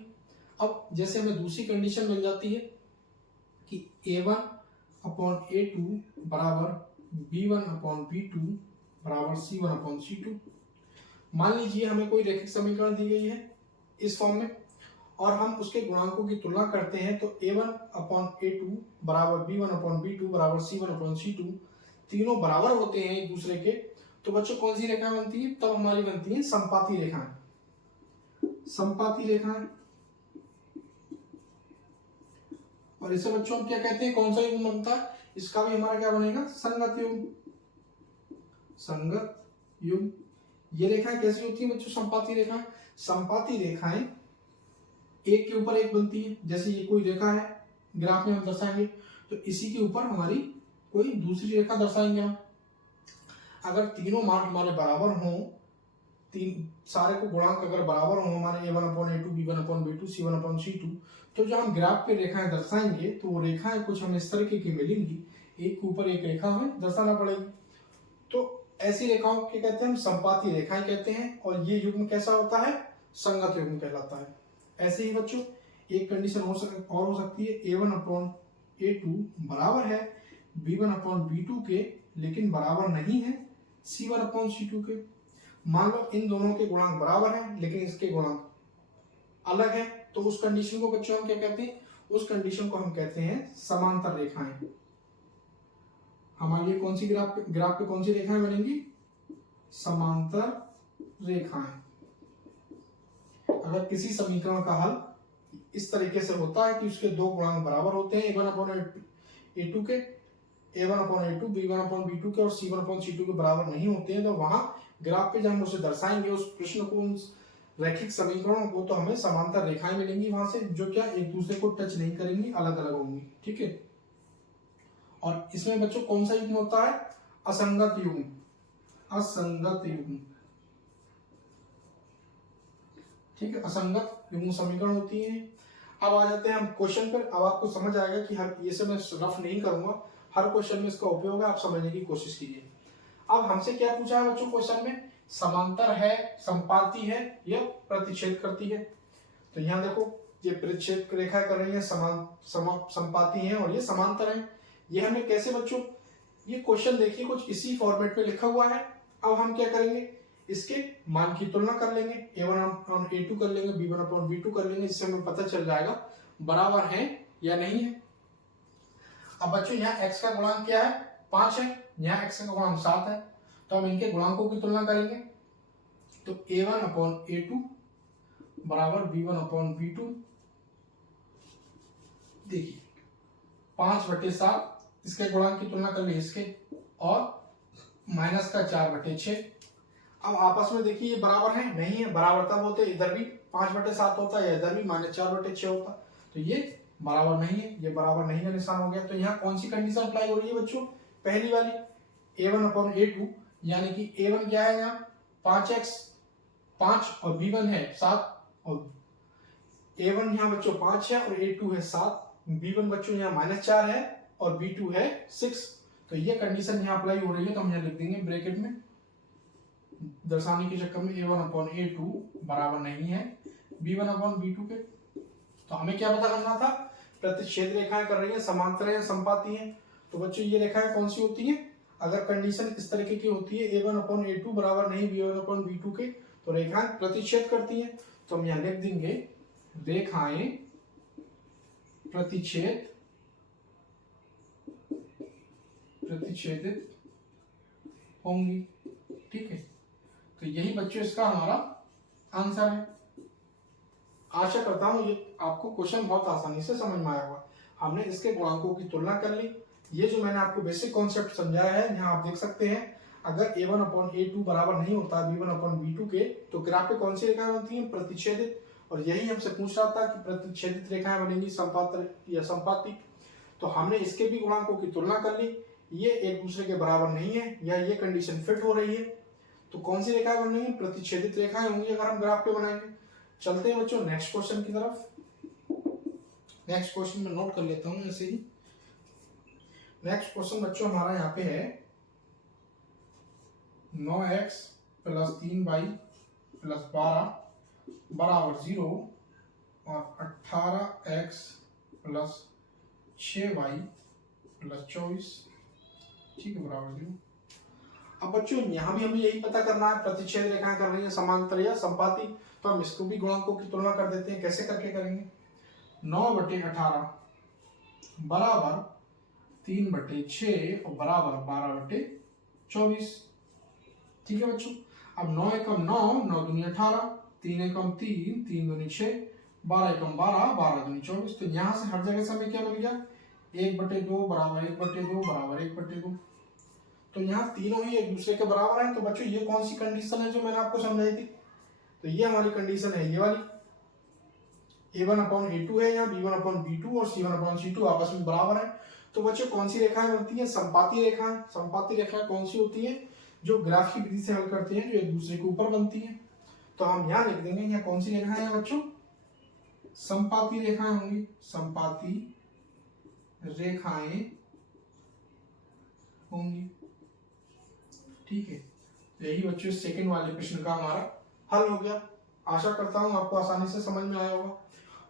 अब जैसे हमें दूसरी कंडीशन मिल जाती है कि a1/a2 बराबर b1/b2 बराबर c1/c2। मान लीजिए हमें कोई रैखिक समीकरण दी गई है इस फॉर्म में, और हम उसके गुणांकों की तुलना करते हैं तो a1 अपॉन a2 बराबर b1 अपॉन b2 बराबर c1 अपॉन c2 तीनों बराबर होते हैं एक दूसरे के, तो बच्चों कौन सी रेखा बनती है? तब हमारी बनती है संपाती रेखाएं। संपाती रेखाएं। और इसे बच्चों हम क्या कहते हैं? कौन सा युग्म बनता है? इसका भी हमारा क्या बनेगा? संगत युग्म। संगत युग्म। ये रेखाएं कैसी होती है बच्चों? संपाती रेखाएं। संपाती रेखाएं एक के ऊपर एक बनती है। जैसे ये कोई रेखा है, ग्राफ में हम दर्शाएंगे तो इसी के ऊपर हमारी कोई दूसरी रेखा दर्शाएंगे हम। अगर तीनों मान हमारे बराबर हों, तीन सारे को गुणांक अगर बराबर हों हमारे a1 upon a2 b1 upon b2 c1 upon c2, तो जो हम ग्राफ पे रेखाएं दर्शाएंगे तो वो रेखाएं कुछ हमें इस तरीके की मिलेंगी, एक के ऊपर एक रेखा हमें दर्शाना पड़ेगी। तो ऐसी रेखाओं के कहते हैं हम संपाती रेखाएं कहते हैं। और ये युग्म कैसा होता है? संगत युग्म कहलाता है। ऐसे ही बच्चों एक कंडीशन और हो सकती है, a1 अपॉन a2 बराबर है b1 अपॉन b2 के, लेकिन बराबर नहीं है c1 अपॉन c2 के। मान लो इन दोनों के गुणांक बराबर हैं लेकिन इसके गुणांक अलग है, तो उस कंडीशन को बच्चों हम क्या कहते हैं? उस कंडीशन को हम कहते हैं समांतर रेखाएं। हमारी कौन सी ग्राफ पे कौन सी रेखाएं बनेंगी? समांतर रेखाएं। अगर किसी समीकरण का हल इस तरीके से होता है कि उसके दो गुणांक बराबर होते हैं, a1 अपॉन a2 के, a1 upon a2 b1 upon b2 के और c1 अपॉन c2 के बराबर नहीं होते हैं, तो वहां ग्राफ पे जब हम उसे दर्शाएंगे उस प्रश्न को, उस रैखिक समीकरणों को, तो हमें समांतर रेखाएं मिलेंगी वहां से, जो क्या एक दूसरे को टच नहीं करेंगी, अलग अलग होंगी। ठीक है। और इसमें बच्चों कौन सा युग्म होता है? असंगत युग्म। असंगत युग्म। ठीक है, असंगत युग्म समीकरण होती है। अब आ जाते हैं हम क्वेश्चन पर। अब आपको समझ आएगा कि हर ये सब मैं रफ नहीं करूंगा, हर क्वेश्चन में इसका उपयोग है, आप समझने की कोशिश कीजिए। अब हमसे क्या पूछा है बच्चों क्वेश्चन में? समांतर है, संपाती है या प्रतिच्छेद करती है। तो यहाँ देखो ये प्रतिच्छेद रेखा कर रही है, संपाती है और ये समांतर है। ये हमें कैसे बच्चों? ये क्वेश्चन देखिए कुछ इसी फॉर्मेट में लिखा हुआ है। अब हम क्या करेंगे? इसके मान की तुलना कर लेंगे, a1 अपॉन a2 कर लेंगे, b1 अपॉन b2 कर लेंगे, इससे हमें पता चल जाएगा बराबर है या नहीं है। अब बच्चों यहाँ x का गुणांक क्या है? 5 है, यहाँ x का गुणांक 7 है, तो हम इनके गुणांकों की तुलना करेंगे। तो a1 अपॉन a2 बराबर b1 अपॉन b2। देखिए 5/7, इसके गुणांक की तुलना कर ली इसके, और माइनस का 4/6। अब आपस में देखिए ये बराबर है? नहीं है। बराबर तब होते इधर भी 5/7 होता है, इधर भी -4/6 होता, तो ये बराबर नहीं है, ये बराबर नहीं का निशान हो गया। तो यहाँ कौन सी कंडीशन अप्लाई हो रही है बच्चों? पहली वाली, a1 अपॉन a2, यानी कि a1 क्या है यहाँ? 5x, 5 और b1 है 7, और a1 यहाँ बच्चों 5 है और a2 है 7, b1 बच्चों यहाँ -4 है और b2 है 6। तो ये कंडीशन यहाँ अप्लाई हो रही है, तो हम यहाँ लिख देंगे ब्रैकेट में दर्शाने के चक्कर में a1 अपॉन a2 बराबर नहीं है b1 अपॉन b2 के। तो हमें क्या पता करना था? प्रतिच्छेद रेखाएं कर रही है, समांतर है, संपाती है। तो बच्चों ये रेखाएं कौन सी होती है? अगर कंडीशन इस तरीके की होती है a1 अपॉन a2 बराबर नहीं b1 अपॉन b2 के, तो रेखाएं प्रतिच्छेद करती हैं। तो हम यहाँ लिख देंगे रेखाएं प्रतिच्छेदित होंगी। ठीक है, तो यही बच्चों इसका हमारा आंसर है। आशा करता हूं ये आपको क्वेश्चन बहुत आसानी से समझ में आया होगा। हमने इसके गुणांकों की तुलना कर ली। ये जो मैंने आपको बेसिक कॉन्सेप्ट समझाया है, यहाँ आप देख सकते हैं, अगर a1 अपॉन a2 बराबर नहीं होता b1 अपॉन b2 के, तो ग्राफ पे कौन सी रेखाएं बनती हैं? प्रतिच्छेदित। और यही हमसे पूछ रहा था कि प्रतिच्छेदित रेखाएं बनेंगी संपातर या संपाती। तो हमने इसके भी गुणांकों की तुलना कर ली, ये एक दूसरे के बराबर नहीं है, या ये कंडीशन फिट हो रही है, तो कौन सी रेखाएं बन रही है? प्रतिच्छेदित रेखाएं होंगी अगर हम ग्राफ पे बनाएंगे। चलते हैं बच्चों नेक्स्ट क्वेश्चन की तरफ। नेक्स्ट क्वेश्चन में नोट कर लेता हूं ऐसे ही। नेक्स्ट क्वेश्चन बच्चों हमारा यहाँ पे है 9x + 3y + 12 बराबर 0 और 18x + 6y + 24, ठीक है, बराबर 0। अब बच्चों यहाँ भी हमें यही पता करना है, प्रतिच्छेद रेखाएं कर रही है समांतर या संपाती। तो हम इसको भी गुणांकों की तुलना कर देते हैं। कैसे करके करेंगे? 9/18 बराबर 3/6 और बराबर 12/24। ठीक है बच्चों। अब 9 एकम 9, 9 दूनी 18, 3 एकम 3, 3 दूनी 6, 12 एकम 12, 12 दूनी 24। तो यहाँ से हर जगह से हमें क्या मिल गया? 1/2 बराबर 1/2 बराबर 1/2। तो यहाँ तीनों ही एक दूसरे के बराबर हैं। तो बच्चों ये कौन सी कंडीशन है जो मैंने आपको समझाई थी? तो ये हमारी कंडीशन है, ये वाली। a1/a2 है, यहाँ b1/b2 और c1/c2 आपस में बराबर है। तो बच्चों कौन सी रेखाएं बनती हैं? संपाती रेखाएं। संपाती रेखाएं कौन सी होती हैं? जो ग्राफ की विधि से हल करते हैं, जो एक दूसरे के ऊपर बनती हैं। तो हम यहाँ लिख देंगे, यहाँ कौन सी रेखाएं हैं बच्चों? संपाती रेखाएं होंगी। संपाती रेखाएं होंगी। ठीक है। यही बच्चों सेकंड वाले प्रश्न का हमारा हल हो गया। आशा करता हूं आपको आसानी से समझ में आया होगा।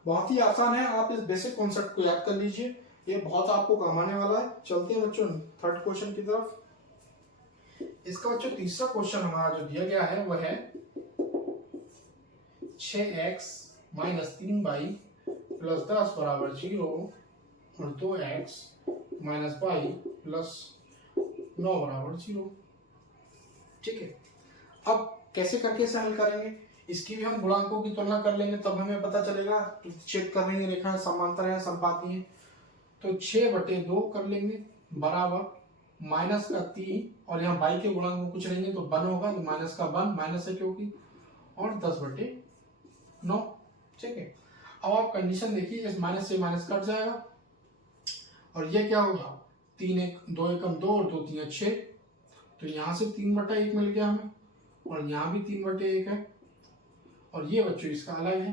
बहुत ही आसान है, आप इस बेसिक कॉन्सेप्ट को याद कर लीजिए, ये बहुत आपको काम आने वाला है। चलते हैं बच्चों थर्ड क्वेश्चन की तरफ। इसका बच्चों तीसरा क्वेश्चन हमारा जो दिया गया है वह है 6x - 3y + 10 = 0 और 2x - y + 9 = 0। ठीक है। अब कैसे करके इसे हल करेंगे? इसकी भी हम गुणांकों की तुलना कर लेंगे, तब हमें पता चलेगा। तो चेक कर लेंगे रेखाएं समांतर है, संपाती है। तो 6/2 कर लेंगे बराबर -3 और यहाँ बाई के गुणांक में कुछ रहेंगे तो 1 होगा, तो माइनस का 1 माइनस है क्योंकि, और 10/9। ठीक है। अब आप कंडीशन देखिए, इस माइनस से माइनस कट जाएगा और ये क्या होगा? 3 1 2 एकम 2 और 2 3 6। तो यहाँ से 3/1 मिल गया हमें और यहाँ भी 3/1 है और ये बच्चों इसका अलग है,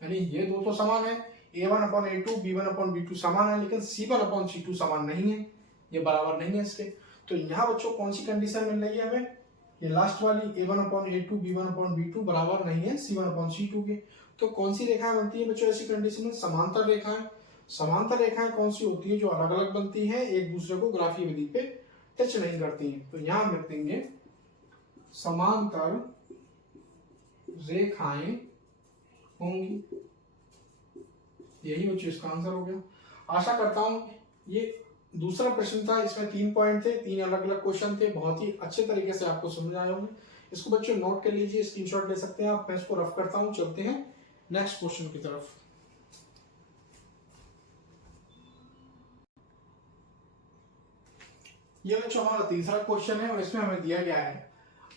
यानी ये दो तो समान है। a1/a2 b1/b2 समान है, लेकिन c1/c2 समान नहीं है, ये बराबर नहीं है इसके। तो यहाँ बच्चों कौन सी कंडीशन मिल रही है हमें? ये लास्ट वाली a1/a2 b1/b2 बराबर नहीं है c1/c2 के। तो कौन सी रेखाएं बनती है बच्चों ऐसी कंडीशन में? समांतर रेखाएं। समांतर रेखाएं कौन सी होती है? जो अलग अलग बनती है, एक दूसरे को ग्राफीय विधि पे टच नहीं करती हैं। तो यहाँ हम लिख देंगे समांतर रेखाएं होंगी। यही बच्चों इसका आंसर हो गया। आशा करता हूं ये दूसरा प्रश्न था, इसमें 3 पॉइंट थे, 3 अलग अलग क्वेश्चन थे, बहुत ही अच्छे तरीके से आपको समझ आए होंगे। इसको बच्चों नोट कर लीजिए, स्क्रीनशॉट ले सकते हैं आप। मैं इसको रफ करता हूं, चलते हैं नेक्स्ट क्वेश्चन की तरफ। ये बच्चों हमारा तीसरा क्वेश्चन है और इसमें हमें दिया गया है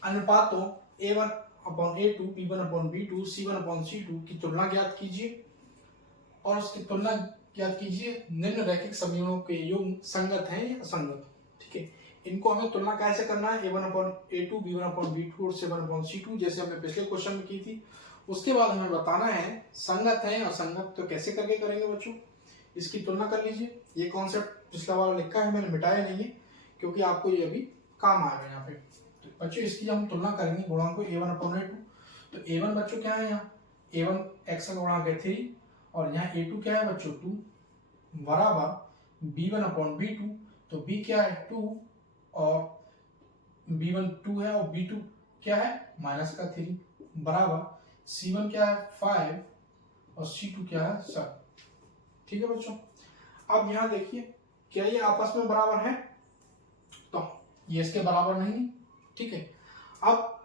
अनुपातों a1/a2 b1/b2 c1/c2 की तुलना ज्ञात कीजिए और उसकी तुलना ज्ञात कीजिए। निम्न रैखिक समीकरणों के युग्म संगत हैं या असंगत। ठीक है। इनको हमें तुलना कैसे करना है? a1/a2 b1/b2 और c1/c2 जैसे हमने पिछले क्वेश्चन में की थी। उसके बाद हमें बताना है संगत है या असंगत। तो कैसे करके करेंगे बच्चों? इसकी तुलना कर लीजिए। ये कॉन्सेप्ट पिछला वाला लिखा है, मैंने मिटाया नहीं है क्योंकि आपको ये अभी काम आएगा यहाँ पे। तो बच्चों इसकी हम तुलना करेंगे गुणांकों a1/a2। तो a1 बच्चों क्या है? यहाँ a1 x का गुणांक है 3 और यहाँ a2 क्या है बच्चों? 2 बराबर b1/b2। तो b क्या है? 2 और b1 2 है और b2 क्या है? -3 बराबर c1 क्या है? 5 और c2 क्या है? 7। ठीक है बच्चों। अब यहाँ देखिए, क्या ये आपस में बराबर है? तो ये इसके बराबर नहीं है। ठीक है। अब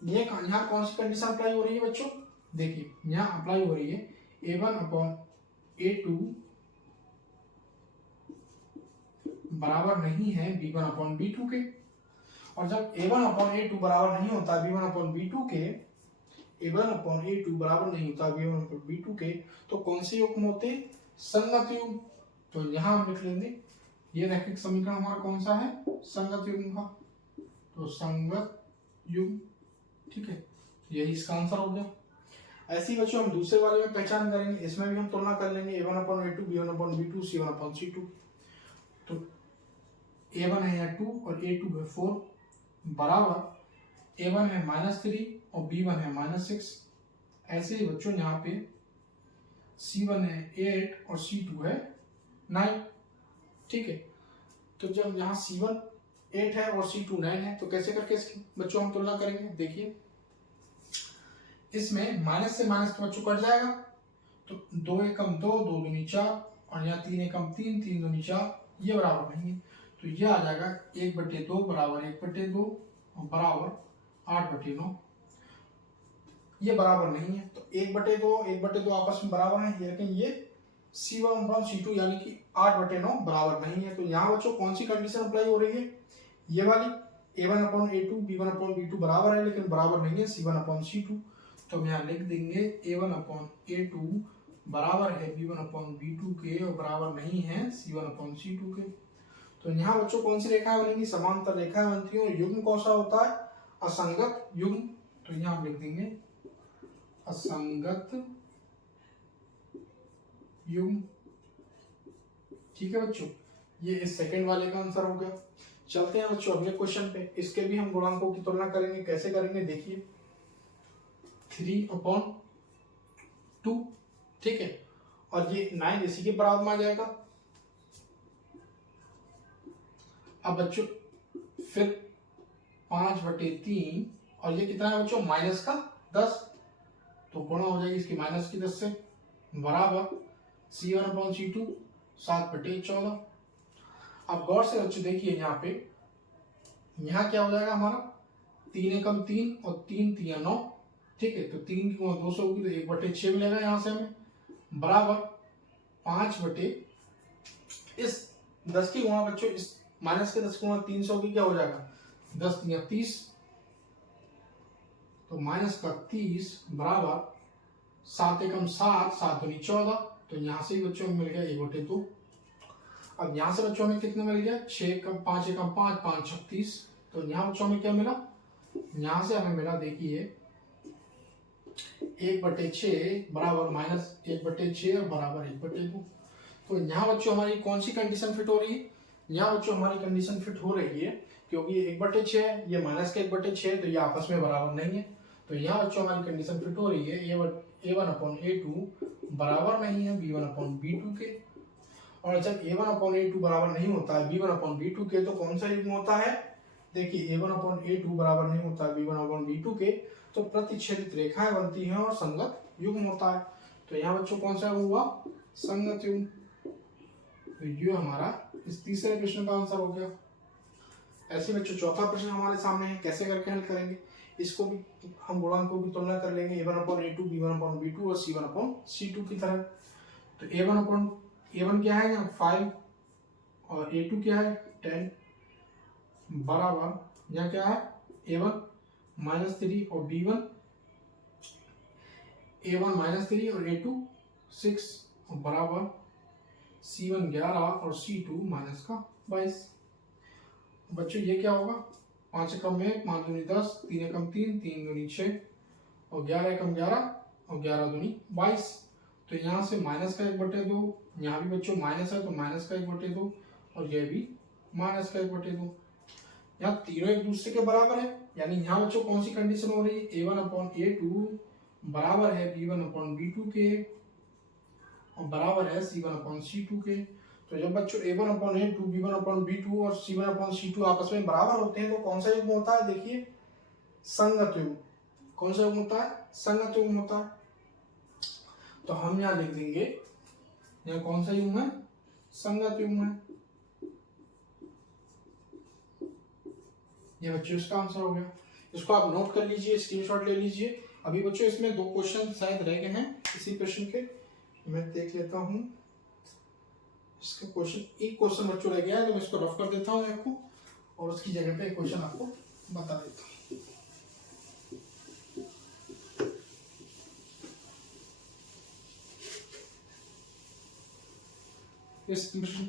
ये यहाँ कौन सी कंडीशन अप्लाई हो रही है बच्चों? देखिए यहाँ अप्लाई हो रही है a1/a2 बराबर नहीं है b1/b2 के। और जब a1/a2 बराबर नहीं होता b1/b2 के, a1/a2 बराबर नहीं होता b1/b2 के, तो कौन से युग्म होते हैं? संगत युग्म। तो यहाँ हम लिख लेंगे ये रैखिक समीकरण हमारा कौन सा है? संगत युग्म का। तो संगत युग्म। ठीक है। यही इसका आंसर हो गया। ऐसे ही बच्चों हम दूसरे वाले में पहचान करेंगे, इसमें भी हम तुलना कर लेंगे a1/a2 b1/b2 c1/c2। तो a1 है 2 और a2 है 4 बराबर a1 है -3 और b1 है -6। ऐसे ही बच्चों यहाँ पे c1 है 8 और c2 है 9। ठीक है। तो जब यहाँ c1 8 है और c2 9 है, तो कैसे करके इसकी बच्चों हम तुलना करेंगे? देखिए इसमें माइनस से माइनस तो बच्चों कट जाएगा, तो 2 एकम 2, 2 दूनी 4, और यहाँ 3 एकम 3, 3 दूनी 4, ये बराबर नहीं है, तो ये आ जाएगा 1/2 बराबर 1/2 और बराबर 8/9। ये बराबर नहीं है, तो 1/2 आपस में बराबर है, लेकिन ये C1/C2 यानी कि 8/9 बराबर नहीं है। तो यहाँ बच्चों कौन सी कंडीशन अप्लाई हो रही है, ये वाली, A1/A2 B1/B2 बराबर है, लेकिन बराबर नहीं है C1/C2। तो हम यहाँ लिख देंगे A1/A2 बराबर है B1/B2 के और बराबर नहीं है C1/C2 के। तो यहाँ बच्चों कौन सी रेखाएं बनेंगी, समांतर रेखाएं बनती हैं। युग्म कौन सा होता है, असंगत युग्म। तो यहाँ हम लिख देंगे असंगत युग्म। ठीक है बच्चों, ये इस सेकंड वाले का आंसर हो गया। चलते हैं बच्चों अगले क्वेश्चन पे। इसके भी हम गुणांकों की तुलना करेंगे। कैसे करेंगे देखिए, 3/2, ठीक है, और ये 9 इसी के बराबर में आ जाएगा। अब बच्चों फिर 5/3, और ये कितना है बच्चों, माइनस का 10, तो गुणा हो जाएगी इसकी माइनस की 10 से, बराबर C1/C2 7/14। अब गौर से बच्चों देखिए यहाँ पे, यहाँ क्या हो जाएगा हमारा, 3 एकम 3 और 3 3 9, ठीक है, तो 3 की गुणा 200 होगी, तो 1/6 मिलेगा यहाँ से हमें, बराबर 5/, इस 10 की गुणा बच्चों इस माइनस के 10 गुणा 300 की क्या हो जाएगा, 10 या 30, तो माइनस का 30 बराबर 7 एकम 7, 7 दूनी 14, तो यहाँ से बच्चों में मिल गया 1/2। अब यहाँ से बच्चों में कितना मिल गया, 6 एकम 5 एकम 5, 5 36, तो यहाँ बच्चों में क्या मिला, यहाँ से हमें मिला देखिए 1/6 बराबर माइनस 1/6 और बराबर 1/2। तो यहाँ बच्चों हमारी कौन सी कंडीशन फिट हो रही है, यहाँ बच्चों हमारी कंडीशन फिट हो रही है, क्योंकि ये 1/6 है, ये माइनस के 1/6 है, तो ये आपस में बराबर नहीं है। तो यहाँ बच्चों हमारी कंडीशन फिट हो रही है, A1/A2 बराबर नहीं है B1/B2 के। और जब A1/A2 बराबर नहीं होता है B1/B2 के, तो कौन सा युग्म होता है, देखिए A1/A2 बराबर नहीं होता है B1/B2 के, तो प्रतिच्छेदित रेखाएं बनती हैं और संगत युग्म होता है। तो यहाँ बच्चों कौन सा हुआ, संगत युग्म। तो ये हमारा इस तीसरे प्रश्न का आंसर हो गया। ऐसे बच्चों चौथा प्रश्न हमारे सामने है, कैसे करके हल करेंगे, इसको भी हम गुणांकों की तुलना कर लेंगे, A1/A2 B1/B2 और C1/C2 की तरह। तो A1 क्या है, 5 और A2 क्या है, 10, बराबर यहाँ क्या है, A1 -3 और B1, A1 -3 और A2 6, और बराबर C1 11 और C2 -22। बच्चों ये क्या होगा, 5 एकम में 5 दूनी 10, 3 एकम 3, 3 दूनी 6, और 11 एकम 11 और 11 दूनी 22। तो यहाँ से माइनस का 1/2, यहाँ भी बच्चों माइनस है, तो माइनस का 1/2, और यह भी माइनस का 1/2। यहाँ तीनों एक दूसरे के बराबर है, यानी यहाँ बच्चों कौन सी कंडीशन हो रही है, A1/A2 बराबर है B1/B2 के और बराबर है C1/C2 के। तो जब बच्चों A1/A2 B1/B2 और C1/C2 आपस में बराबर होते हैं, तो कौन सा युग्म होता है, देखिए संगत युग्म। कौन सा युग्म होता है, संगत युग्म होता है। तो हम यहाँ लिख देंगे, यहाँ कौन सा युग्म है, संगत युग्म है। ये बच्चों इसका आंसर हो गया। इसको आप नोट कर लीजिए, स्क्रीनशॉट ले लीजिए। अभी बच्चों इसमें 2 क्वेश्चन शायद रह गए हैं इसी प्रश्न के, मैं देख लेता हूँ इसका क्वेश्चन। एक क्वेश्चन बच्चों रह गया है, तो मैं इसको रफ कर देता हूँ आपको, और उसकी जगह पे एक क्वेश्चन आपको बता देता हूँ। इस प्रश्न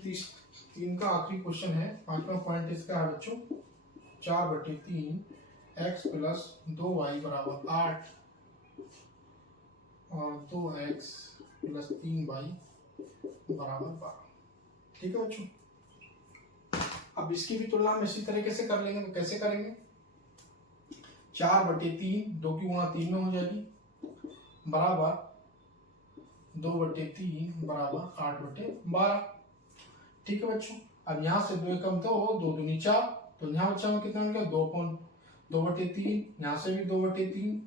3 का आखिरी क्वेश्चन है। 5वां पॉइंट इसका है बच्चों, 4/3 x प्लस 2y बराबर 8 और 2x प्लस 3y बराबर 12। ठीक है बच्चों, अब इसकी भी तुलना हम इसी तरीके से कर लेंगे। तो कैसे करेंगे, 4/3 2 की गुणा 3 में हो जाएगी, बराबर 2/3 बराबर 8/12। ठीक है बच्चों, अब यहाँ से 2 एकम 2, 2 दूनी 4, तो यहाँ बच्चा में कितना मिल गया, 2/3, यहाँ से भी 2/3।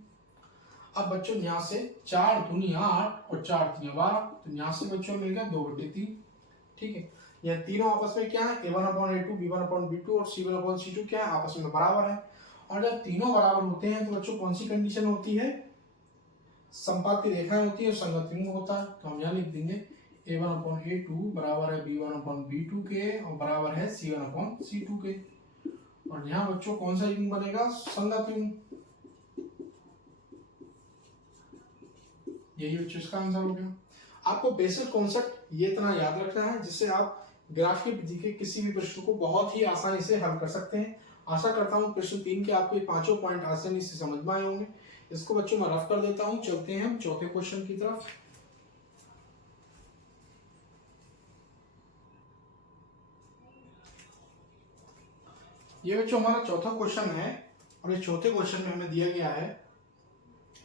अब बच्चों यहाँ से 4 दूनी 8 और 4 3 12, तो यहाँ से बच्चों मिल गया 2/3। ठीक है, यह तीनों आपस में क्या है, a1/a2, b1/b2 और c1/c2 क्या है, आपस में बराबर है। और जब तीनों बराबर होते हैं तो बच्चों कौन सी कंडीशन होती है, संपात की रेखाएं होती है और संगत युग्म होता है। तो हम यहाँ लिख देंगे a1/a2 बराबर है b1/b2 के और बराबर है c1/c2 के। और यहाँ बच्चों कौन सा युग्म बनेगा, संगत युग्म। यही बच्चों इसका आंसर हो गया। आपको बेसिक कॉन्सेप्ट ये इतना याद रखना है जिससे आप ग्राफ की विधि के किसी भी प्रश्न को बहुत ही आसानी से हल कर सकते हैं। आशा करता हूँ प्रश्न 3 के आपको ये पांचों पॉइंट आसानी से समझ में आए होंगे। इसको बच्चों मैं रफ कर देता हूँ, चलते हैं हम चौथे क्वेश्चन की तरफ। ये बच्चों हमारा चौथा क्वेश्चन है और इस चौथे क्वेश्चन में हमें दिया गया है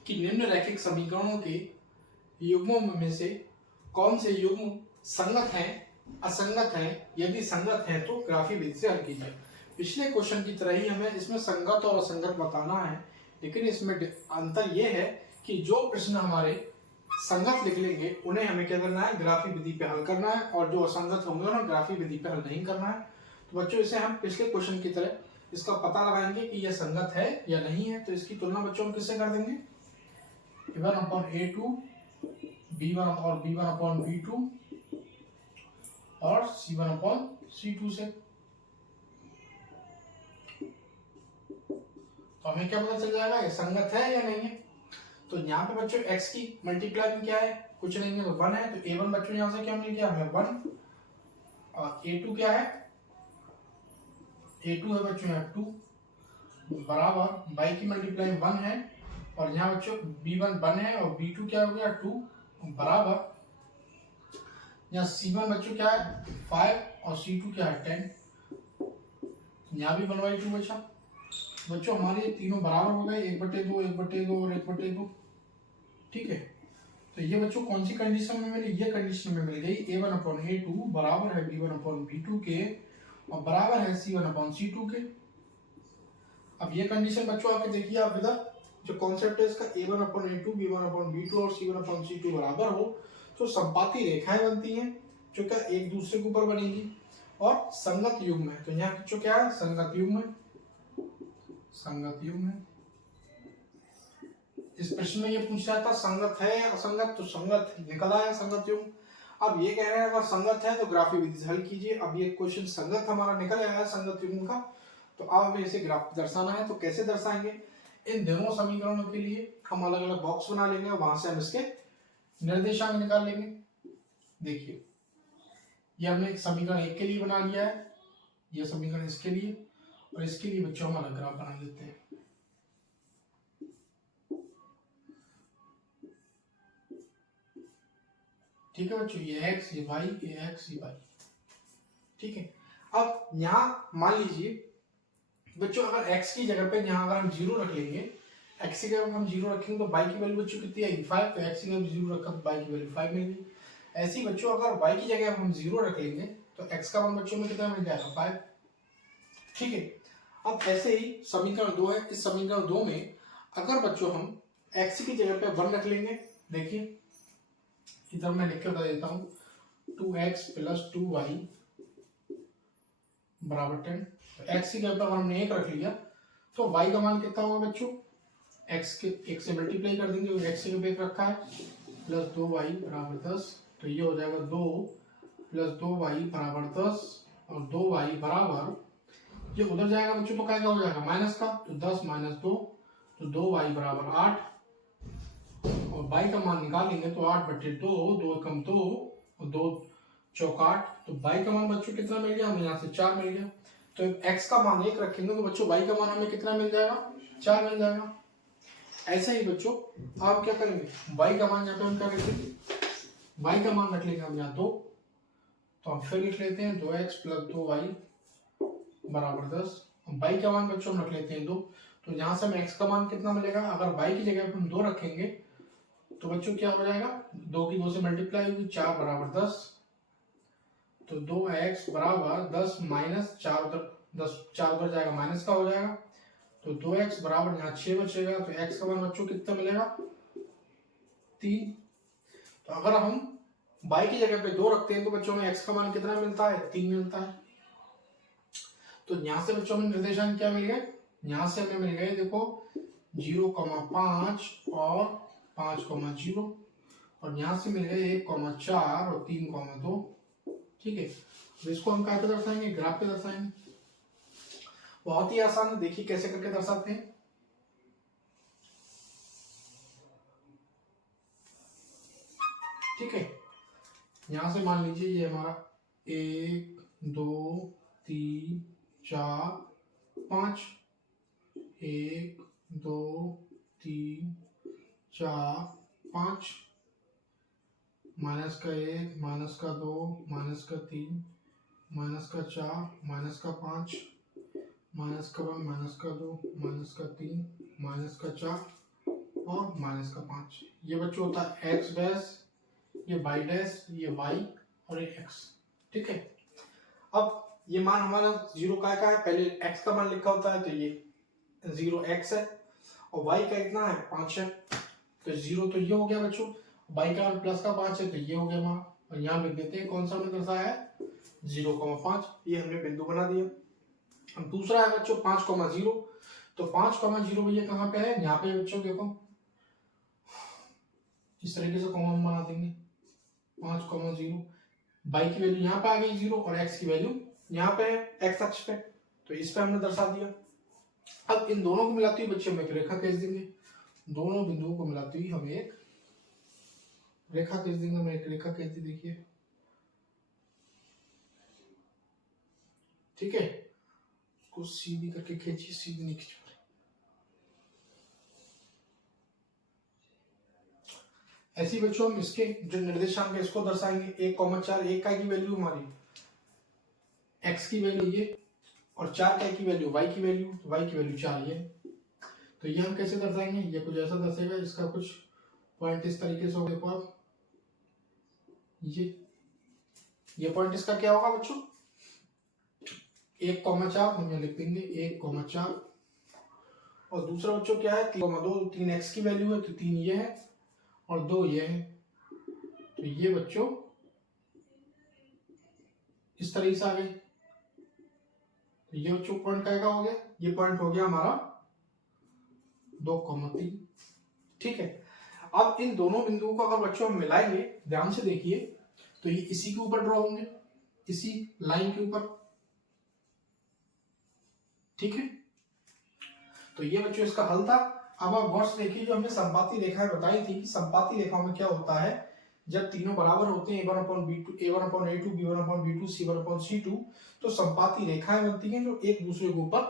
कि निम्नलिखित समीकरणों के युग्मों में से कौन से युग्म संगत हैं, असंगत हैं, यदि संगत हैं तो ग्राफीय विधि से हल कीजिए। पिछले क्वेश्चन की तरह ही हमें इसमें संगत और असंगत बताना है, लेकिन इसमें अंतर यह है कि जो प्रश्न हमारे संगत लिख लेंगे उन्हें हमें क्या करना है, ग्राफीय विधि पे हल करना है, और जो असंगत होंगे उन्हें ग्राफीय विधि पे हल नहीं करना है। तो बच्चों इसे हम पिछले क्वेश्चन की तरह इसका पता लगाएंगे कि यह संगत है या नहीं है। तो इसकी तुलना बच्चों हम किससे कर देंगे, a1/a2, b1/b2 और c1/c2 से। तो हमें क्या पता चल जाएगा, ये संगत है या नहीं है। तो यहाँ पे बच्चों x की मल्टीप्लाई में क्या है, कुछ नहीं है तो 1 है। तो a1 बच्चों यहाँ से क्या मिल गया हमें 1, और a2 क्या है, a2 है बच्चों यहाँ 2, बराबर y की मल्टीप्लाई 1 है, और यहाँ बच्चों b1 1 है और b2 क्या हो गया 2, बराबर यहाँ c1 बच्चों क्या है 5 और c2 क्या है 10। यहाँ भी 1/2 बचा। बच्चों हमारे ये तीनों बराबर हो गए, 1/2, 1/2 और 1/2। ठीक है, तो ये बच्चों कौन सी कंडीशन में मिली, ये कंडीशन में मिल गई a1/a2 बराबर है b1/b2 के और बराबर है c1/c2 के। अब ये कंडीशन बच्चों आके देखिए आप इधर, जो कॉन्सेप्ट है इसका a1/a2, b1/b2 और c1/c2 बराबर हो तो संपाती रेखाएं बनती हैं जो क्या एक दूसरे के ऊपर बनेगी और संगत युग्म है। तो यहाँ बच्चों क्या है, संगत युग्म है, संगत युग्म है। इस प्रश्न में ये पूछ रहा था संगत है या असंगत, तो संगत निकल आया संगत युग्म। अब ये कह रहे हैं अगर संगत है तो ग्राफीय विधि से हल कीजिए। अब ये क्वेश्चन संगत हमारा निकल आया है संगत युग्म का, तो अब हमें इसे ग्राफ दर्शाना है। तो कैसे दर्शाएंगे, इन दोनों समीकरणों के लिए हम अलग अलग बॉक्स बना लेंगे और वहां से हम इसके निर्देशांक निकाल लेंगे। देखिए ये हमने एक समीकरण 1 के लिए बना लिया है, यह समीकरण इसके लिए, और इसके लिए बच्चों हम अलग ग्राफ बना लेते हैं। ठीक है बच्चों, ये x ये y, ये x ये y। ठीक है, अब यहाँ मान लीजिए बच्चों अगर x की जगह पे यहाँ अगर हम 0 रख लेंगे, x की जगह हम 0 रखेंगे तो y की वैल्यू बच्चों कितनी आएगी 5, तो x की जगह 0 रखा तो y की वैल्यू 5 मिलेगी। ऐसे ही बच्चों अगर y की जगह हम 0 रख लेंगे तो x का मान बच्चों में कितना मिल जाएगा 5। ठीक है, अब ऐसे ही समीकरण 2 है, इस समीकरण 2 में अगर बच्चों हम x की जगह पे 1 रख लेंगे, देखिए इधर मैं लिख के बता देता हूँ 2x + 2y बराबर 10। तो x की जगह पर हमने 1 रख लिया तो y का मान कितना होगा बच्चों, x के 1 से मल्टीप्लाई कर देंगे, x की जगह 1 रखा है, प्लस 2y बराबर 10। तो ये हो जाएगा 2 + 2y बराबर 10 और 2y बराबर, ये उधर जाएगा बच्चों तो क्या हो जाएगा माइनस का, तो 10 - 2 तो 2y बराबर 8 और y का मान निकालेंगे तो 8/2, 2 कम 2 और 2 चौक 8, तो y का मान बच्चों कितना मिल गया, हमें यहाँ से 4 मिल गया। तो x का मान 1 रखेंगे तो बच्चों y का मान हमें कितना मिल जाएगा 4 मिल जाएगा। ऐसे ही बच्चों आप क्या करेंगे, y का मान यहाँ पे हम क्या रखेंगे, y का मान रख लेंगे हम यहाँ 2, तो हम फिर लिख लेते हैं 2x + 2y बराबर 10। y का मान बच्चों हम रख लेते हैं 2, तो यहाँ से हमें x का मान कितना मिलेगा, अगर y की जगह हम 2 रखेंगे तो बच्चों क्या हो जाएगा, 2 की 2 से मल्टीप्लाई होगी, 4 बराबर 10, तो 2x बराबर 10 माइनस 4 उधर 10, 4 उधर जाएगा माइनस का हो जाएगा, तो 2x बराबर यहाँ 6 बचेगा। तो x का मान बच्चों कितना मिलेगा 3। तो अगर हम y की जगह पे 2 रखते हैं तो बच्चों में x का मान कितना मिलता है, 3 मिलता है। तो यहाँ से बच्चों में निर्देशांक क्या मिल गए, यहाँ से हमें मिल गए देखो 0,5 और 5,0 और यहाँ से मिल गए 1,4 और 3,2। ठीक है, तो इसको हम क्या पे दर्शाएंगे, ग्राफ पे दर्शाएंगे। बहुत ही आसान है, देखिए कैसे करके दर्शाते हैं। ठीक है, यहां से मान लीजिए ये हमारा 1 2 3 4 5, 1 2 3 4 5, माइनस का 1, माइनस का 2, माइनस का 3, माइनस का 4, माइनस का 5, माइनस का 1, माइनस का 2, माइनस का 3, माइनस का 4 और माइनस का 5। ये बच्चों होता है एक्स डैश, ये वाई डैश, ये वाई और ये एक्स। ठीक है, अब ये मान हमारा 0 का है, पहले x का मान लिखा होता है तो ये 0x है और y का इतना है 5 है। तो 0 तो ये हो गया बच्चों, y का मान प्लस का 5 है तो ये हो गया हमारा। और यहाँ लिख देते हैं कौन सा हमने दर्शाया है, 0,5, ये हमने बिंदु बना दिया। अब दूसरा है बच्चों 5,0, तो 5,0 भैया कहाँ पे है, यहाँ पे बच्चों देखो इस तरीके से कॉमा हम बना देंगे 5,0, y की वैल्यू यहाँ पे आ गई 0 और x की वैल्यू यहाँ पे है x अक्ष पे, तो इस पे हमने दर्शा दिया। अब इन दोनों को मिलाते हुए बच्चे हम एक रेखा खींच देंगे, दोनों बिंदुओं को मिलाते हुए हम एक रेखा खींच देंगे। हम एक रेखा खींच दी, देखिए। ठीक है, उसको सीधी करके खींचिए, सीधी नहीं खींच पा रही। ऐसी बच्चों हम इसके जो निर्देशांक है इसको दर्शाएंगे। 1,4, 1 का की वैल्यू हमारी x की वैल्यू ये और 4 का की वैल्यू y की वैल्यू, y की वैल्यू 4 ये। तो ये हम कैसे दर्शाएंगे, ये कुछ ऐसा दर्शाएगा, इसका कुछ पॉइंट इस तरीके से होगा। आप ये पॉइंट इसका क्या होगा बच्चों, 1,4 हम यहाँ लिख देंगे 1,4 और दूसरा बच्चों क्या है 3,2, 3 x की वैल्यू है तो 3 ये है और 2 ये है। तो ये बच्चों इस तरीके से आ गए। तो ये बच्चों पॉइंट क्या हो गया, ये पॉइंट हो गया हमारा 2,3। ठीक है, अब इन दोनों बिंदुओं को अगर बच्चों हम मिलाएंगे, ध्यान से देखिए, तो ये इसी के ऊपर ड्रॉ होंगे, इसी लाइन के ऊपर। ठीक है, तो ये बच्चों इसका हल था। अब आप गौर से देखिए, जो हमने संपाती रेखाएं बताई थी, संपाती रेखाओं में क्या होता है, जब तीनों बराबर होते हैं a1/b2, a1/a2, b1/b2, c1/c2, तो संपाती रेखाएं बनती हैं जो एक दूसरे के ऊपर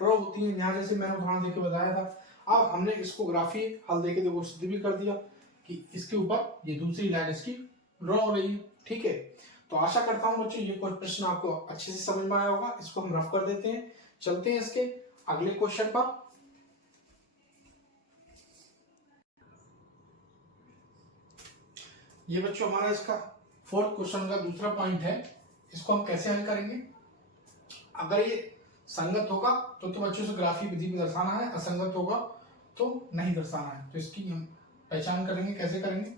ड्रॉ होती हैं। यहाँ जैसे मैंने उदाहरण देके बताया था। अब हमने इसको ग्राफी हल देके देखो सिद्ध भी कर दिया कि इसके ऊपर ये दूसरी लाइन इसकी ड्रॉ हो रही है। ठीक है, तो आशा करता हूँ बच्चों ये प्रश्न आपको अच्छे से समझ में आया होगा। इसको हम रफ कर देते हैं, चलते हैं इसके अगले क्वेश्चन पर। ये बच्चों हमारा इसका 4th क्वेश्चन का दूसरा पॉइंट है। इसको हम कैसे हल करेंगे, अगर ये संगत होगा तो बच्चों से ग्राफी विधि में दर्शाना है, असंगत होगा तो नहीं दर्शाना है। तो इसकी हम पहचान करेंगे, कैसे करेंगे।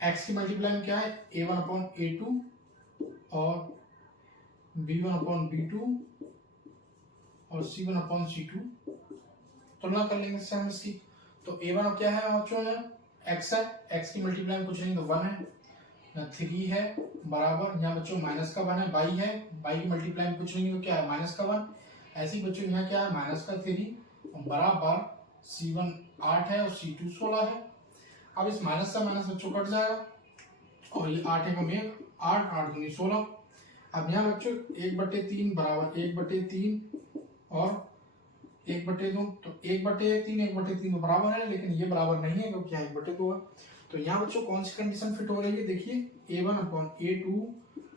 x की मल्टीप्लाई क्या है, a1/a2 और b1/b2 और c1/c2। तुलना कर लेंगे इससे हम इसकी। तो a1 क्या है बच्चों, x है, x की मल्टीप्लाई कुछ नहीं तो 1 है, 3 है बराबर, यहाँ बच्चों माइनस का 1 है, y है, y की मल्टीप्लाई कुछ नहीं तो क्या है माइनस का 1। ऐसे बच्चों यहाँ क्या है माइनस का 3 बराबर c1 8 है और c2 16 है। अब इस माइनस का माइनस बच्चों कट जाएगा और ये 8 है 8, 8 दूनी 16। अब यहाँ बच्चों 1/3 बराबर 1/3 और 1/2, तो 1/3 1/3 तो बराबर है, लेकिन ये बराबर नहीं है क्योंकि यहाँ 1/2 है। तो यहाँ बच्चों कौन सी कंडीशन फिट हो रही है, देखिए a1/a2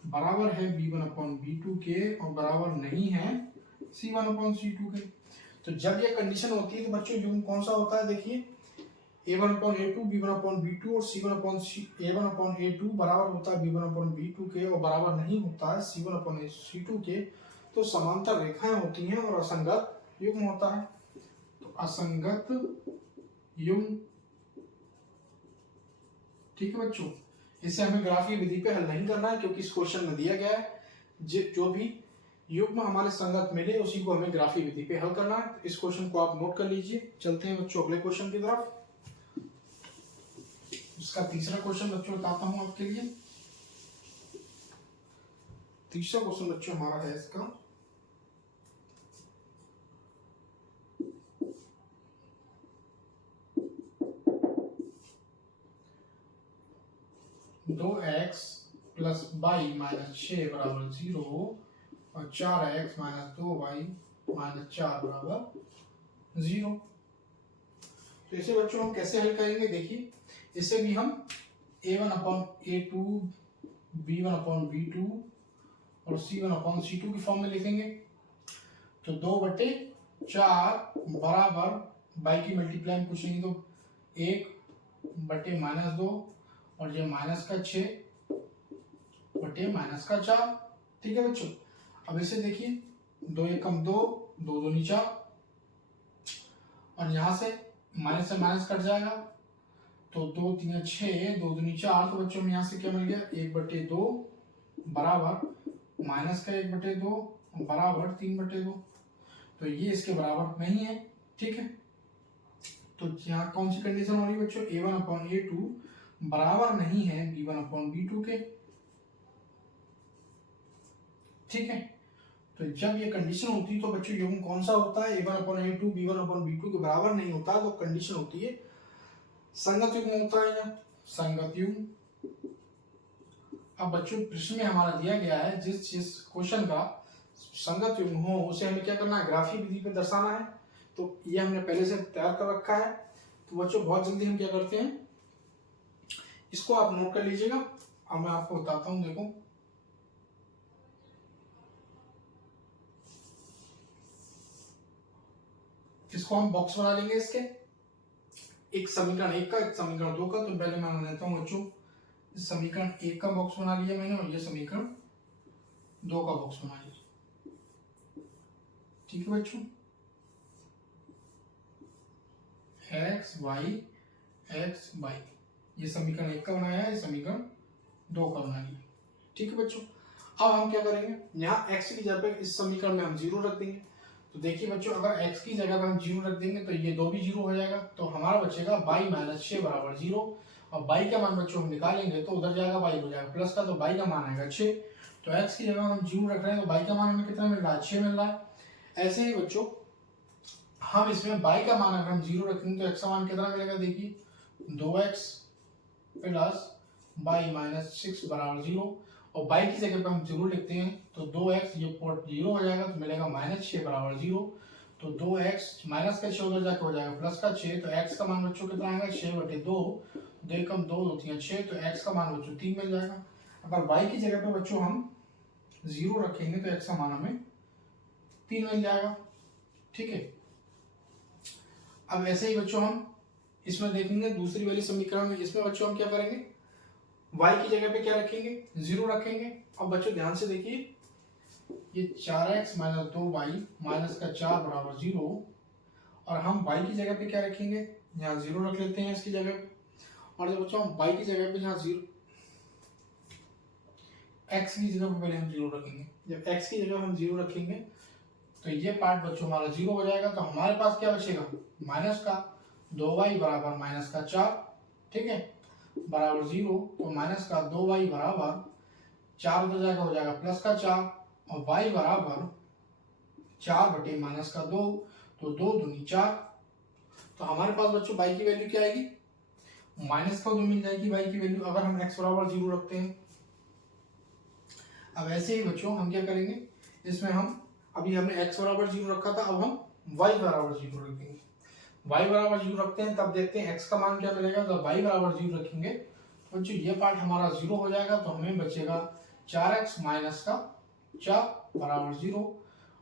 बराबर है b1/b2 के और बराबर नहीं है c1/c2 के। तो जब ये कंडीशन होती है तो बच्चों यूं कौन सा होता है, देखिए a1/a2, b1/b2 और a1/a2 बराबर होता है b1/b2 के और बराबर नहीं होता है c1/c2 के। तो समांतर रेखाएं होती हैं और असंगत युग्म होता है। तो असंगत युग्म ठीक है बच्चों, इसे हमें ग्राफीय विधि पे हल नहीं करना है क्योंकि इस क्वेश्चन में दिया गया है जो भी युग्म हमारे संगत मिले उसी को हमें ग्राफीय विधि पे हल करना है। इस क्वेश्चन को आप नोट कर लीजिए। चलते हैं बच्चों अगले क्वेश्चन की तरफ। इसका तीसरा क्वेश्चन बच्चों बताता हूं आपके लिए। तीसरा क्वेश्चन बच्चों हमारा है इसका 2x प्लस वाई माइनस 6 बराबर 0 और 4x माइनस 2y माइनस 4 बराबर 0। तो इसे बच्चों हम कैसे हल करेंगे, देखिए इसे भी हम a1 upon a2 b1 upon b2 और c1 अपॉन c2 की फॉर्म में लिखेंगे। तो 2/4 बराबर बाई की मल्टीप्लाई कुछ नहीं तो 1/-2 और ये माइनस का 6/-4। ठीक है बच्चों, अब इसे देखिए 2 एकम 2, 2 दूनी 4 और यहाँ से माइनस कट जाएगा तो 2 3 6, 2 दूनी 4। तो बच्चों में यहाँ से क्या मिल गया 1/2 बराबर माइनस का 1/2 बराबर 3/2। तो ये इसके बराबर नहीं है। ठीक है, तो यहाँ कौन सी कंडीशन हो रही है बच्चों, a1 अपॉन a2 बराबर नहीं है b1 अपॉन b2 के। ठीक है, तो जब ये कंडीशन होती है तो बच्चों युग्म कौन सा होता है, a1 upon a2 b1 upon b2 के बराबर नहीं होता, तो कंडीशन होती है संगत युग्म होता है या संगत युग्म। अब बच्चों प्रश्न में हमारा दिया गया है जिस क्वेश्चन का संगत युग्म हो उसे हमें क्या करना है, ग्राफीय विधि पे दर्शाना है। तो ये हमने पहले से तैयार कर रखा है। तो बच्चों बहुत जल्दी हम क्या करते हैं, इसको आप नोट कर लीजिएगा। अब मैं आपको बताता हूं, देखो इसको हम बॉक्स बना लेंगे इसके, एक समीकरण 1 का एक समीकरण 2 का। तो पहले मैं बना लेता हूं बच्चों, इस समीकरण 1 का बॉक्स बना लिया मैंने और ये समीकरण 2 का बॉक्स बना लिया। ठीक है बच्चों, x y ये समीकरण 1 का बनाया है, समीकरण 2 का बना लिया। ठीक है बच्चों, अब हम क्या करेंगे, यहाँ x की जगह पे इस समीकरण में हम 0 रख देंगे। तो देखिए बच्चों अगर x की जगह पे हम 0 रख देंगे तो ये 2 भी 0 हो जाएगा। तो हमारा बचेगा y माइनस 6 बराबर 0 और y का मान बच्चों हम निकालेंगे तो उधर जाएगा y हो जाएगा प्लस का, तो y का मान आएगा 6। तो x की जगह हम 0 रख रहे हैं तो y का मान हमें कितना मिल रहा है, 6 मिल रहा है। ऐसे ही बच्चों हम इसमें y का मान अगर हम 0 रखेंगे तो x का मान कितना मिलेगा, देखिए 2x प्लस y माइनस 6 बराबर 0 और y की जगह पे हम 0 लिखते हैं तो 2x ये 0 हो जाएगा तो मिलेगा माइनस 6 बराबर 0। तो 2x माइनस का 6 उधर जाकर हो जाएगा प्लस का 6। तो x का मान बच्चों कितना आएगा, 6/2, 2 एकम 2, 2 3 6। तो x का मान बच्चों 3 मिल जाएगा। अगर y की जगह पे बच्चों हम 0 रखेंगे तो x का मान हमें 3 मिल जाएगा। ठीक है, अब ऐसे ही बच्चों हम इसमें देखेंगे दूसरी वाली समीकरण में, इसमें बच्चों हम क्या करेंगे, y की जगह पे क्या रखेंगे, 0 रखेंगे। अब बच्चों ध्यान से देखिए ये 4x माइनस 2y माइनस का 4 बराबर 0 और हम y की जगह पे क्या रखेंगे, यहाँ 0 रख लेते हैं इसकी जगह पे। और जब बच्चों हम y की जगह पे यहाँ 0 x की जगह पे पहले हम 0 रखेंगे, जब x की जगह हम 0 रखेंगे तो ये पार्ट बच्चों हमारा 0 हो जाएगा। तो हमारे पास क्या बचेगा, माइनस का 2y बराबर माइनस का 4, ठीक है, बराबर 0। तो माइनस का 2y बराबर 4 उधर जाएगा हो जाएगा प्लस का 4 और y बराबर 4 माइनस का 2, तो 2 दूनी 4। तो हमारे पास बच्चों y की वैल्यू क्या आएगी, माइनस का 2 मिल जाएगी y की वैल्यू अगर हम x बराबर 0 रखते हैं। अब ऐसे ही बच्चों हम क्या करेंगे, इसमें हम अभी हमने x बराबर 0 रखा था, अब हम y बराबर 0 रखेंगे। y बराबर 0 रखते हैं तब देखते हैं x का मान क्या मिलेगा। तो y बराबर 0 रखेंगे तो बच्चों ये पार्ट हमारा 0 हो जाएगा। तो हमें बचेगा 4x माइनस का 4 बराबर 0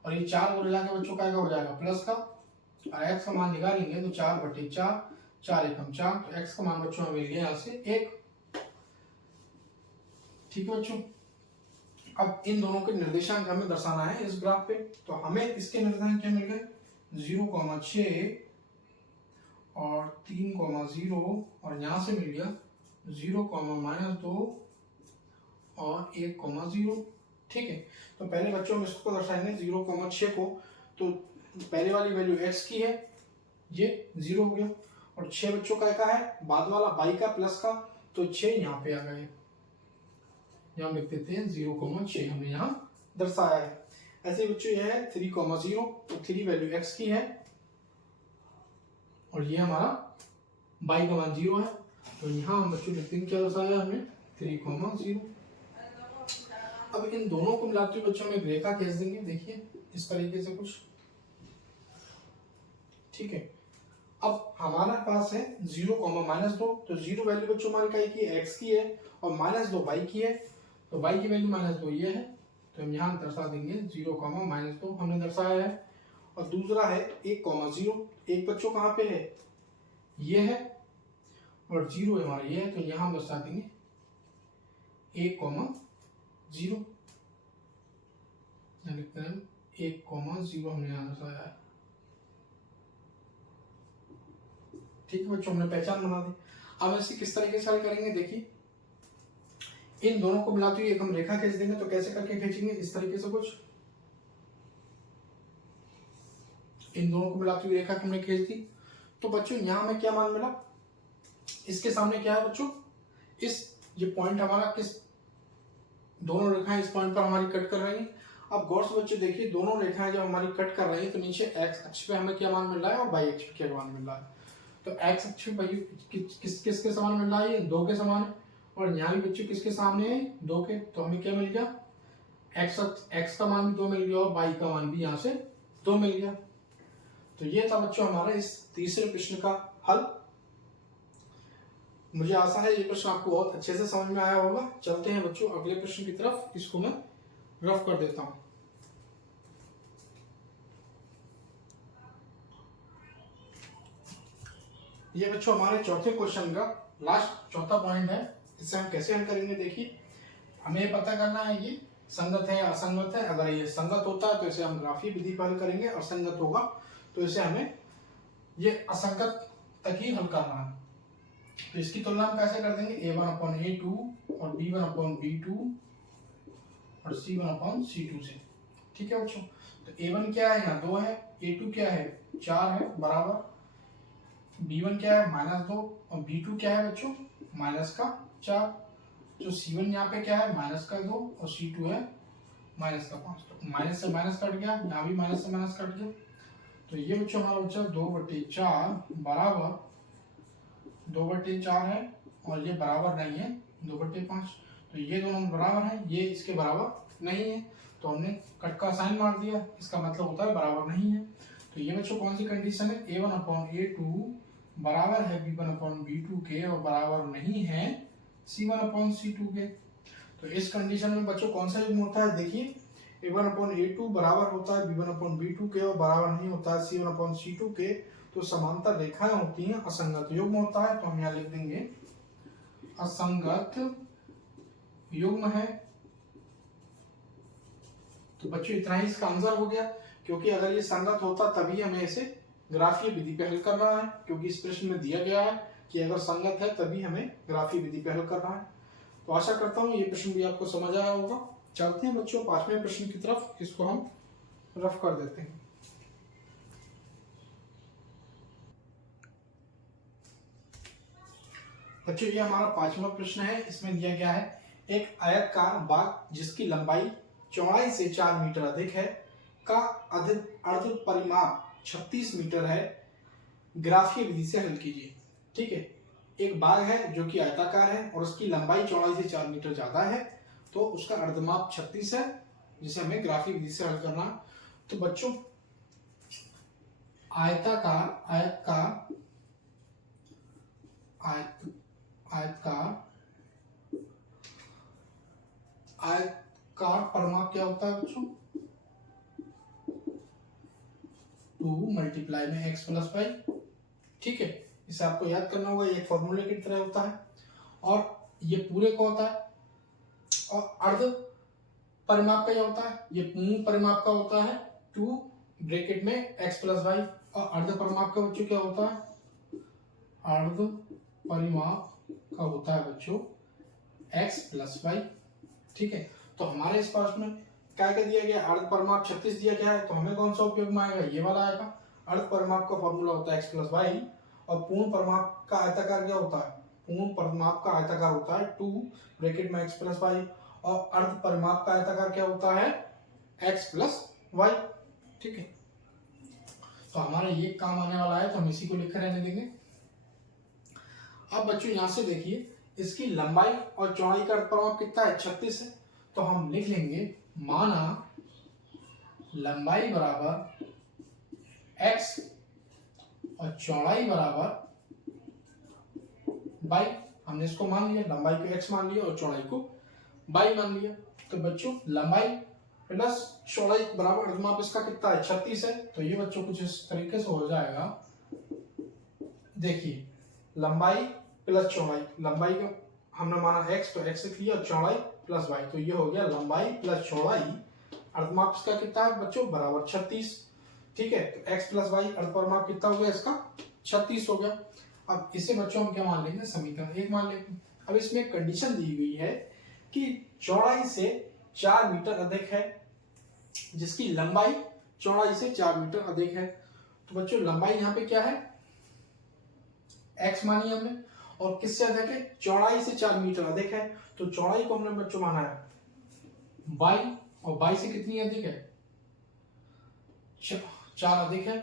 और ये 4 उधर जाके बच्चों का हो जाएगा प्लस का, और x का मान निकालेंगे तो 4/4, 4 एकम 4। तो x का मान बच्चों हमें मिल गया यहाँ से 1। ठीक है बच्चों, अब इन दोनों के निर्देशांक हमें दर्शाना है इस ग्राफ पे। तो हमें इसके निर्देशांक क्या मिल गए, 0,6 और 3,0 और यहाँ से मिल गया 0, -2 और 1, 0। ठीक है, तो पहले बच्चों हम इसको दर्शाएंगे 0, 6 को। तो पहले वाली वैल्यू x की है, ये 0 हो गया, और 6 बच्चों का है बाद वाला y का प्लस का, तो 6 यहाँ पे आ गए। यहाँ लिख देते हैं 0, 6 हमने यहाँ दर्शाया है। ऐसे बच्चों ये है 3, 0, तो 3 वैल्यू x की है और ये हमारा y का मान 0 है, तो यहाँ हम बच्चों लिखते हैं क्या दर्शाया हमने 3, 0। अब इन दोनों को मिलाते हुए बच्चों में एक रेखा खींच देंगे, देखिए इस तरीके से कुछ। ठीक है, अब हमारा पास है 0, -2, तो 0 वैल्यू बच्चों हमारी काय की है, x की है, और -2 y की है, तो y की वैल्यू -2 ये है, तो हम यहाँ दर्शा देंगे 0, -2 हमने दर्शाया है। और दूसरा है 1, 0, एक बच्चों कहाँ पे है, ये है, और 0 है हमारा ये है, तो यहाँ हम दर्शा देंगे 1, 0। लिखते हैं 1, 0 हमने यहाँ दर्शाया है। ठीक है बच्चों, हमने पहचान बना दी। अब इसे किस तरीके से हल करेंगे, देखिए इन दोनों को मिलाते हुए एक हम रेखा खींच देंगे, तो कैसे करके खींचेंगे, इस तरीके से कुछ। इन दोनों को मिलाते हुए रेखा हमने खींच दी, तो बच्चों यहाँ हमें क्या मान मिला, इसके सामने क्या है बच्चों, इस ये पॉइंट हमारा किस, दोनों रेखाएं इस पॉइंट पर हमारी कट कर रही हैं। अब गौर से बच्चे देखिए, दोनों रेखाएं जब हमारी कट कर रही हैं तो नीचे x अक्ष पे हमें क्या मान मिल रहा है और y अक्ष पे क्या मान मिल रहा है। तो x अक्ष पे किसके समान मिल रहा है, ये 2 के समान है, और यहाँ भी बच्चों किसके सामने है, 2 के, तो हमें क्या मिल गया, x का मान भी 2 मिल गया और y का मान भी यहाँ से 2 मिल गया। तो ये था बच्चों हमारा इस तीसरे प्रश्न का हल। मुझे आशा है ये प्रश्न आपको बहुत अच्छे से समझ में आया होगा। चलते हैं बच्चों अगले प्रश्न की तरफ, इसको मैं रफ कर देता हूं। ये बच्चों हमारे चौथे क्वेश्चन का लास्ट चौथा पॉइंट है। इसे हम कैसे हल करेंगे, देखिए हमें पता करना है ये संगत है या असंगत है। अगर ये संगत होता है तो इसे हम ग्राफीय विधि पर हल करेंगे, और संगत होगा तो इसे हमें ये असंगत तक ही हल करना है। तो इसकी तुलना हम कैसे कर देंगे, a1/a2 और b1/b2 और c1/c2 से। ठीक है बच्चों, तो a1 क्या है, यहाँ 2 है, a2 क्या है, 4 है, बराबर b1 क्या है, -2, और b2 क्या है बच्चों, -4। तो c1 यहाँ पे क्या है, -2, और c2 है -5। तो माइनस से माइनस कट गया, यहाँ भी माइनस से माइनस कट गया। तो ये बच्चों हमारा बच्चा 2/4 बराबर 2/4 है, और ये बराबर नहीं है 2/5। तो ये दोनों बराबर है, ये इसके बराबर नहीं है, तो हमने कट का साइन मार दिया, इसका मतलब होता है बराबर नहीं है। तो ये बच्चों कौन सी कंडीशन है, a1/a2 बराबर है b1/b2 के और बराबर नहीं है c1/c2 के। तो इस कंडीशन में बच्चों कौन सा युग्म होता है, देखिए a1/a2 बराबर होता है b1/b2 के और बराबर नहीं होता है c1/c2 के। तो समांतर रेखाएं होती हैं, असंगत युग्म होता है, तो हम यहाँ लिख देंगे असंगत युग्म है। तो बच्चों इतना ही इसका आंसर हो गया, क्योंकि अगर ये संगत होता तभी हमें इसे ग्राफीय विधि पे हल करना है, क्योंकि इस प्रश्न में दिया गया है कि अगर संगत है तभी हमें ग्राफीय विधि पे हल करना है। तो आशा करता हूँ ये प्रश्न भी आपको समझ आया होगा। चलते हैं बच्चों पांचवें प्रश्न की तरफ, इसको हम रफ कर देते हैं। बच्चों ये हमारा पांचवा प्रश्न है। इसमें दिया गया है एक आयताकार बाग जिसकी लंबाई चौड़ाई से 4 मीटर अधिक है का अर्ध परिमाप 36 मीटर है, ग्राफीय विधि से हल कीजिए। ठीक है, एक बाग है जो कि आयताकार है और उसकी लंबाई चौड़ाई से 4 मीटर ज्यादा है, तो उसका अर्धमाप 36 है, जिसे हमें ग्राफीय विधि से हल करना। तो बच्चों आयताकार परिमाप क्या होता है बच्चों, 2 मल्टीप्लाई में x + y। ठीक है, इसे आपको याद करना होगा, ये फॉर्मूले की तरह होता है, और ये पूरे का होता है। और अर्ध परिमाप का क्या होता है, ये पूर्ण परिमाप का होता है 2 ब्रैकेट में x + y। और अर्ध परिमाप का बच्चों क्या होता है, अर्ध परिमाप का होता है बच्चों x प्लस वाई। ठीक है, तो हमारे इस प्रश्न में क्या क्या दिया गया, अर्ध परिमाप 36 दिया गया है, तो हमें कौन सा उपयोग में आएगा, ये वाला आएगा। अर्ध परिमाप का फॉर्मूला होता है x प्लस वाई, और पूर्ण परिमाप का आयताकार क्या होता है, पूर्ण परिमाप का आयताकार होता है 2 ब्रैकेट में x प्लस वाई, और अर्ध परिमाप का आयताकार क्या होता है x प्लस वाई। ठीक है, तो हमारा ये काम आने वाला है, तो हम इसी को लिख कर रहने देंगे। अब बच्चों यहां से देखिए, इसकी लंबाई और चौड़ाई का अर्ध परिमाप कितना है, 36 है, तो हम लिख लेंगे माना लंबाई बराबर x और चौड़ाई बराबर बाई। हमने इसको मान लिया, लंबाई को x मान लिया और चौड़ाई को बाई मान लिया। तो बच्चों लंबाई प्लस चौड़ाई बराबर अर्धमाप इसका कितना है, 36 है। तो ये बच्चों कुछ इस तरीके से हो जाएगा, देखिए लंबाई प्लस चौड़ाई, लंबाई का हमने माना x तो x लिख लिया, चौड़ाई प्लस y, तो ये हो गया लंबाई प्लस चौड़ाई अर्धमाप इसका कितना है बच्चों, बराबर 36। ठीक है, तो x प्लस वाई अर्धपरिमाप कितना हो गया इसका, 36 हो गया। अब इसे बच्चों हम क्या मान लेंगे, समीकरण 1 मान लेंगे। अब इसमें एक कंडीशन दी हुई है कि चौड़ाई से 4 मीटर अधिक है, जिसकी लंबाई चौड़ाई से 4 मीटर अधिक है। तो बच्चों लंबाई यहाँ पे क्या है, x मानी हमने, और किससे अधिक है, चौड़ाई से 4 मीटर अधिक है। तो चौड़ाई को हमने बच्चों माना है बाई, और बाई से कितनी अधिक है, 4 अधिक है।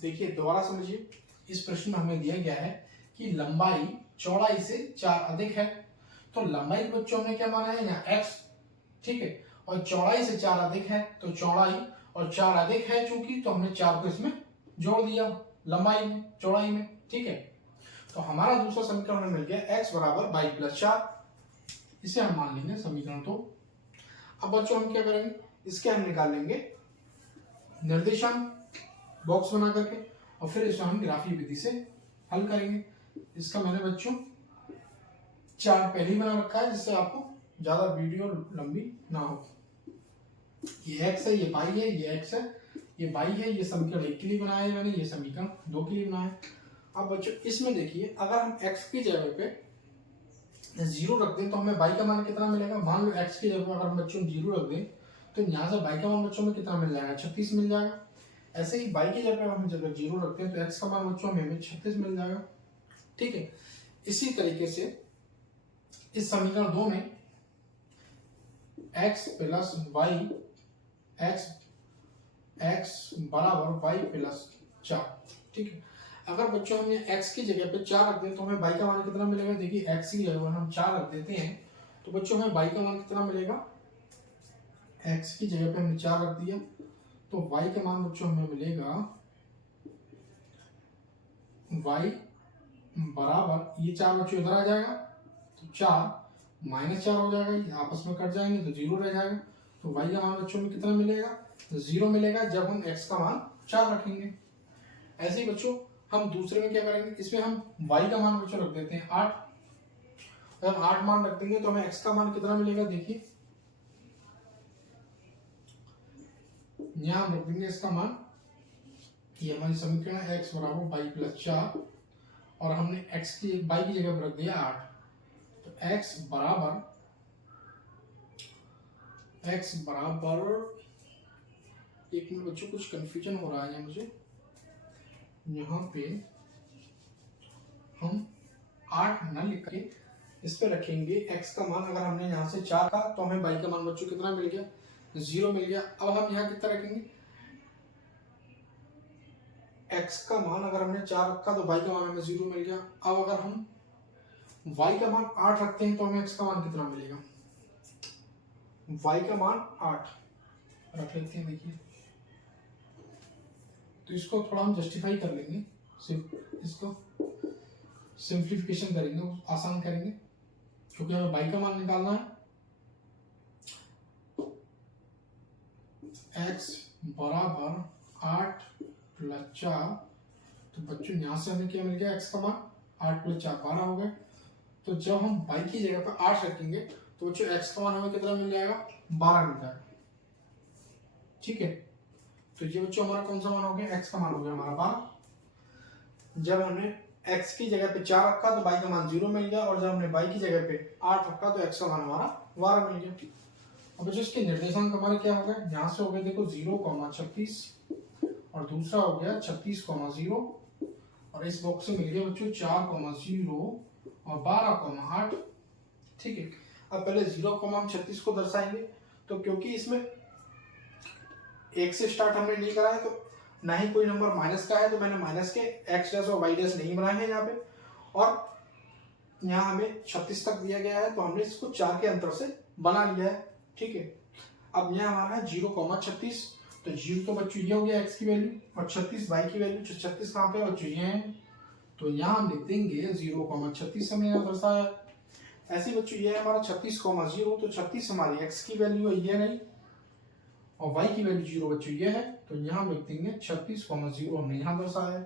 देखिए दोबारा समझिए, इस प्रश्न में हमें दिया गया है कि लंबाई चौड़ाई से 4 अधिक है, तो लंबाई बच्चों हमने क्या माना है यहाँ x, ठीक है, और चौड़ाई से 4 अधिक है, तो चौड़ाई और 4 अधिक है चूंकि, तो हमने 4 को इसमें जोड़ दिया लंबाई में चौड़ाई में। ठीक है, तो हमारा दूसरा समीकरण में मिल गया x बराबर बाई प्लस 4, इसे हम मान लेंगे समीकरण 2। अब बच्चों हम क्या करेंगे, इसके हम निकाल लेंगे निर्देशांक बॉक्स बना करके, और फिर इसे हम ग्राफी विधि से हल करेंगे। इसका मैंने बच्चों चार्ट पहले ही बना रखा है, जिससे आपको ज्यादा वीडियो लंबी ना हो। ये x है, ये y है, ये x है, ये y है, ये समीकरण 1 के लिए बनाया है मैंने, ये समीकरण 2 के लिए बनाया है। अब बच्चों इसमें देखिए, अगर हम x की जगह पे 0 रख दें तो हमें y का मान कितना मिलेगा। मान लो x की जगह पर अगर हम बच्चों 0 रख दें तो यहाँ से y का मान बच्चों में कितना मिल जाएगा, 36 मिल जाएगा। ऐसे ही y की जगह पर हम जब 0 रखते हैं तो x का मान बच्चों हमें 36 मिल जाएगा। ठीक है, इसी तरीके से इस समीकरण 2 में x प्लस वाई, x बराबर y प्लस 4। ठीक है, अगर बच्चों हमने x की जगह पे 4 रख दें तो हमें y का मान कितना मिलेगा। देखिए x की जगह पर हम 4 रख देते हैं तो बच्चों हमें y का मान कितना मिलेगा, x की जगह पे हमने 4 रख दिया तो y का मान बच्चों हमें मिलेगा y बराबर, ये 4 बच्चों इधर आ जाएगा तो 4 माइनस 4 हो जाएगा, ये आपस में कट जाएंगे तो 0 रह जाएगा। तो y का मान बच्चों में कितना मिलेगा, 0 मिलेगा जब हम x का मान 4 रखेंगे। ऐसे ही बच्चों हम दूसरे में क्या करेंगे, इसमें हम y का मान बच्चों रख देते हैं 8। अगर हम 8 मान रख देंगे तो हमें x का मान कितना मिलेगा। देखिए यहाँ हम रख देंगे इसका मान, ये हमारी समीकरण है x बराबर y प्लस 4, और हमने x की y की जगह पर रख दिया 8। तो x बराबर एक मिनट बच्चों, कुछ कंफ्यूजन हो रहा है मुझे। यहाँ पे हम 8 न लिख के इस पे रखेंगे x का मान। अगर हमने यहाँ से 4 का तो हमें y का मान बच्चों कितना मिल गया, 0 मिल गया। अब हम यहाँ कितना रखेंगे, x का मान अगर हमने 4 रखा तो y का मान हमें 0 मिल गया। अब अगर हम y का मान 8 रखते हैं तो हमें x का मान कितना मिलेगा, y का मान 8 रख लेते हैं। देखिए तो इसको थोड़ा हम जस्टिफाई कर लेंगे, सिर्फ इसको सिंप्लीफिकेशन करेंगे, आसान करेंगे, क्योंकि हमें y का मान निकालना है। x बराबर 8 प्लस 4, तो बच्चों यहाँ से हमें क्या मिल गया, x का मान 8 प्लस 4 12 हो गए। तो जब हम y की जगह पर 8 रखेंगे तो बच्चों x का मान हमें कितना मिल जाएगा, 12 मिल जाएगा। ठीक है, तो ये बच्चों हमारा कौन सा मान हो गया, x का मान हो गया हमारा 12। जब हमने x की जगह पे 4 रखा तो y का मान 0 मिल गया, और जब हमने y की जगह पे 8 रखा तो x का मान हमारा 12 मिल गया। अब जो इसके निर्देशांक हमारे क्या हो गए, यहाँ से हो गए देखो 0,36 और दूसरा हो गया 36,0 और इस बॉक्स से मिल गया बच्चों 4,0 और 12,8। ठीक है, अब पहले 0,36 को दर्शाएंगे, तो क्योंकि इसमें 1 से स्टार्ट हमने नहीं करा है, तो ना ही कोई नंबर माइनस का है, तो मैंने माइनस के x डैश और y डैश नहीं बनाए हैं यहाँ पे, और यहाँ हमें 36 तक दिया गया है, तो हमने इसको 4 के अंतर से बना लिया है। ठीक है, अब यहाँ हमारा है 0,36, तो 0 तो बच्चों ये हो गया x की वैल्यू, और 36 y की वैल्यू, 36 कहाँ पे बच्चों ये है, तो यहाँ हम लिख देंगे 0,36 हमने यहाँ दर्शाया। ऐसे बच्चों ये है हमारा 36,0, तो 36 हमारी x की वैल्यू है, ये नहीं, और y की वैल्यू 0 बच्चों ये है, तो यहाँ हम लिख देंगे 36,0 हमने यहाँ दर्शाया।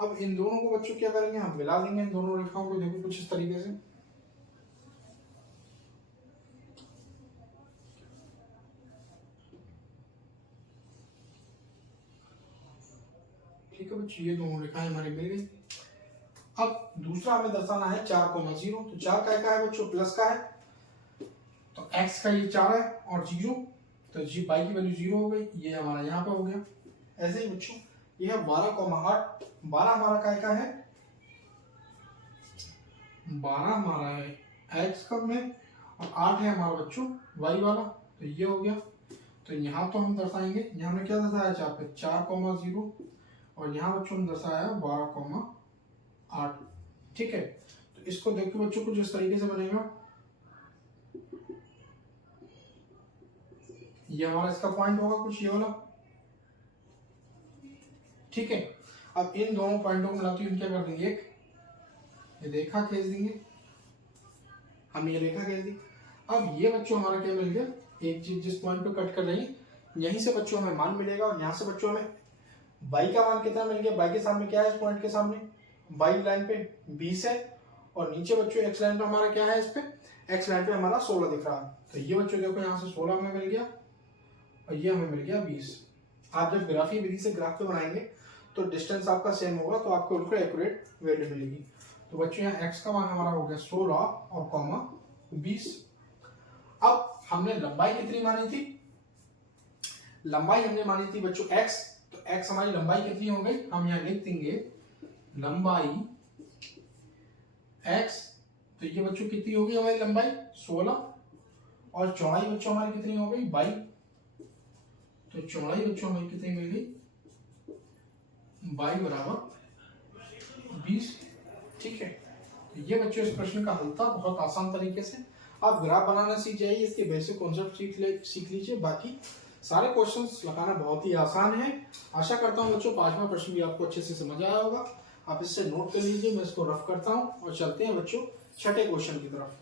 अब इन दोनों को बच्चों क्या करेंगे, हम मिला देंगे इन दोनों रेखाओं को, देखो कुछ इस तरीके से। ठीक है बच्चों, ये दोनों रेखाएं हमारी मिल गई। अब दूसरा हमें दर्शाना है 4,0, तो 4 का है बच्चों, प्लस का है, तो x का ये 4 है और 0, तो जी y की वैल्यू 0 हो गई, ये हमारा यहाँ पे हो गया। ऐसे ही बच्चों ये है 12,8, 12 हमारा का है, 12 हमारा है x का में, और 8 है हमारा बच्चों y वाला, तो ये हो गया। तो यहाँ तो हम दर्शाएंगे, यहाँ हमने क्या दर्शाया 4 पे 4,0, और यहाँ बच्चों हम दर्शाया 12,8। ठीक है, तो इसको देखो बच्चों कुछ इस तरीके से बनेगा, ये हमारा इसका पॉइंट होगा कुछ ये वाला। ठीक है, अब इन दोनों पॉइंटों को मिलाते हुए क्या कर देंगे, एक ये रेखा खींच देंगे, हम ये रेखा खींच दी। अब ये बच्चों हमारा क्या मिल गया, एक चीज जिस पॉइंट पे कट कर रही है यहीं से बच्चों हमें मान मिलेगा, और यहाँ से बच्चों हमें y का मान कितना मिल गया, y के सामने क्या है, इस पॉइंट के सामने y लाइन पे 20 है, और नीचे बच्चों x लाइन पे हमारा क्या है, इस पे x लाइन पे हमारा 16 दिख रहा है। तो ये बच्चों देखो यहाँ से 16 हमें मिल गया, और ये हमें मिल गया 20। आप जब ग्राफीय विधि से ग्राफ पे बनाएंगे तो डिस्टेंस आपका सेम होगा, तो आपको बिल्कुल एक्यूरेट वैल्यू मिलेगी। तो बच्चों यहाँ x का मान हमारा हो गया 16 और कॉमा 20। अब हमने लंबाई कितनी मानी थी, लंबाई हमने मानी थी बच्चों x, तो x हमारी लंबाई कितनी हो गई, हम यहाँ लिख देंगे लंबाई x, तो ये बच्चों कितनी होगी हमारी लंबाई 16, और चौड़ाई बच्चों हमारी कितनी हो गई 22, तो चौड़ाई बच्चों हमें कितनी मिल गई, y बराबर 20। ठीक है, तो ये बच्चों इस प्रश्न का हल था बहुत आसान तरीके से। आप ग्राफ बनाना सीख जाइए, इसके बेसिक कॉन्सेप्ट सीख लीजिए, बाकी सारे क्वेश्चंस लगाना बहुत ही आसान है। आशा करता हूँ बच्चों 5वां प्रश्न भी आपको अच्छे से समझ आया होगा, आप इससे नोट कर लीजिए, मैं इसको रफ करता हूँ और चलते हैं बच्चों छठे क्वेश्चन की तरफ।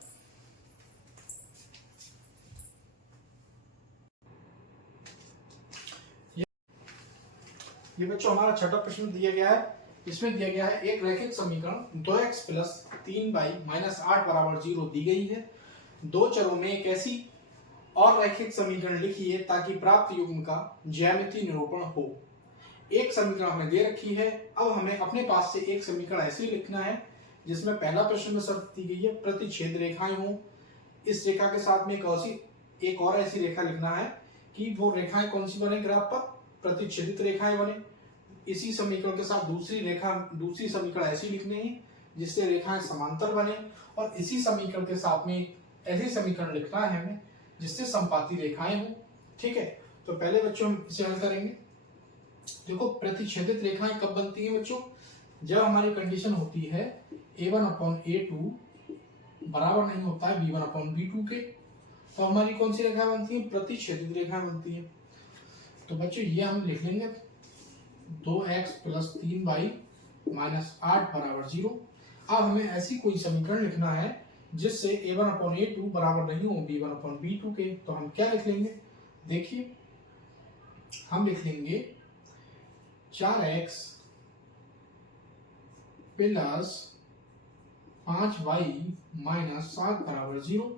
ये बच्चों हमारा छठा प्रश्न दिया गया है, इसमें दिया गया है एक रैखिक समीकरण 2x प्लस 3y माइनस 8 बराबर 0 दी गई है। दो चरों में एक ऐसी और रैखिक समीकरण लिखिए ताकि प्राप्त युग्म का ज्यामितीय निरूपण हो। एक समीकरण हमें दे रखी है, अब हमें अपने पास से एक समीकरण ऐसे ही लिखना है जिसमें पहला प्रश्न में शर्त दी गई है प्रतिच्छेद रेखाएं हों। इस रेखा के साथ में एक और ऐसी रेखा लिखना है कि वो रेखाएं कौन सी बने, ग्राफ पर प्रतिच्छेदित रेखाएं बने। इसी समीकरण के साथ दूसरी समीकरण ऐसी लिखनी है जिससे रेखाएं समांतर बने, और इसी समीकरण के साथ में ऐसी समीकरण लिखना है हमें जिससे समपाती रेखाएं हों। ठीक है, तो पहले बच्चों हम इसे हल करेंगे। देखो प्रतिच्छेदित रेखाएं कब बनती हैं बच्चों, जब हमारी कंडीशन होती है a1/a2 बराबर नहीं होता है b1/b2 के, तो हमारी कौन सी रेखा बनती है, प्रतिच्छेदित रेखाएं बनती है। तो बच्चों ये हम लिख लेंगे 2x प्लस 3y माइनस 8 बराबर 0। अब हमें ऐसी कोई समीकरण लिखना है जिससे a1/a2 बराबर नहीं हो b1/b2 के, तो हम क्या लिख लेंगे, देखिए हम लिख लेंगे 4x प्लस 5y माइनस 7 बराबर 0।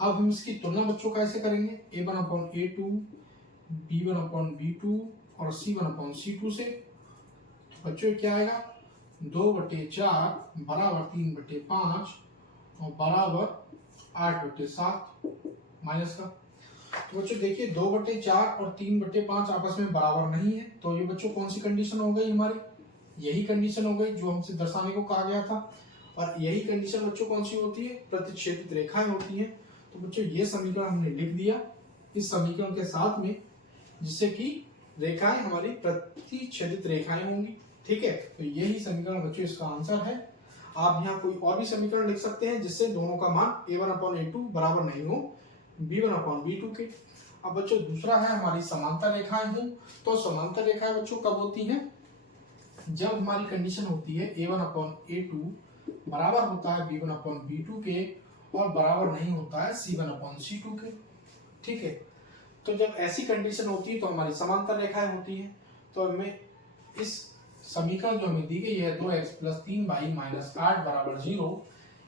अब हम इसकी तुलना बच्चों कैसे करेंगे, a1/a2 b1/b2 और c1/c2 से। तो बच्चों क्या आएगा 2/4 बराबर 3/5 और बराबर 8/7 माइनस का। तो बच्चों देखिए 2/4 और 3/5 आपस में बराबर नहीं है, तो ये बच्चों कौन सी कंडीशन हो गई हमारी, यही कंडीशन हो गई जो हमसे दर्शाने को कहा गया था। और यही कंडीशन बच्चों कौन सी होती है, प्रतिच्छेदित रेखाएं होती हैं। तो बच्चों ये समीकरण हमने लिख दिया इस समीकरण के साथ में, जिससे कि रेखाएं हमारी प्रतिच्छेदित रेखाएं होंगी। ठीक है, तो यही समीकरण बच्चों इसका आंसर है। आप यहाँ कोई और भी समीकरण लिख सकते हैं जिससे दोनों का मान a1/a2 बराबर नहीं हो b1/b2 के। अब बच्चों दूसरा है हमारी समांतर रेखाएं हों। तो समांतर रेखाएं बच्चों कब होती हैं, जब हमारी कंडीशन होती है a1/a2 बराबर होता है b1/b2 के और बराबर नहीं होता है c1/c2 के। ठीक है, तो जब ऐसी कंडीशन होती है तो हमारी समांतर रेखाएं होती हैं। तो हमें इस समीकरण जो हमें दी गई है 2x + 3y - 8 बराबर 0,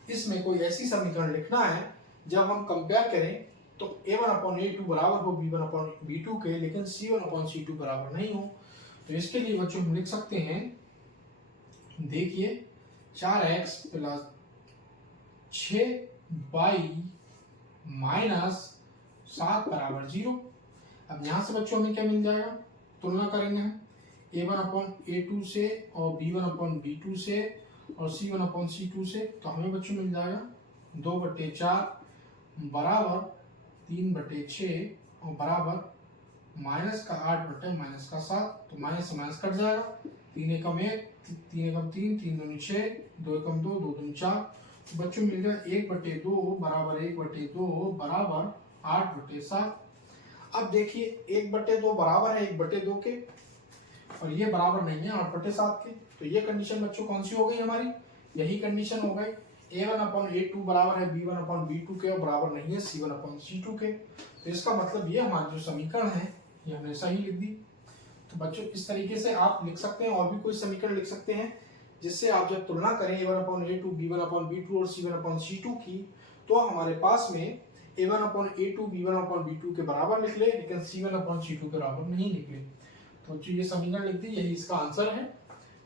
इसमें कोई ऐसी समीकरण लिखना है जब हम कंपेयर करें तो a1/a2 बराबर हो b1/b2 के, लेकिन c1/c2 बराबर नहीं हो। तो इसके लिए बच्चों हम लिख सकते हैं, देखिए 4x + 6y - 7 बराबर 0। अब यहां से बच्चों हमें क्या मिल जाएगा, तुलना करेंगे हम a1/a2 से और b1/b2 से और c1/c2 से, तो हमें बच्चों मिल जाएगा 2/4 बराबर 3/6 और बराबर -8/-7। तो माइनस से माइनस कट जाएगा, 3 एकम 1 3 एकम 3 3 दूनी 6 2 एकम 2 2 दूनी 4। तो बच्चों मिल गया 1/2 बराबर 1/2 बराबर 8/7। अब देखिए 1/2 बराबर है 1/2 के और ये बराबर नहीं है 8/7 के। तो ये कंडीशन बच्चों कौन सी हो गई हमारी, यही कंडीशन हो गई a1/a2 बराबर है b1/b2 के और बराबर नहीं है c1/c2 के। तो इसका मतलब ये हमारी जो समीकरण है ये हमने सही लिख दी। तो बच्चों इस तरीके से आप लिख सकते हैं, और भी कोई समीकरण लिख सकते हैं जिससे आप जब तुलना करें a1/a2 b1/b2 और c1/c2 की, तो हमारे पास में a1/a2 b1/b2 के बराबर निकले लेकिन c1/c2 के बराबर नहीं निकले। तो बच्चों ये समीकरण लिख दी, यही इसका आंसर है।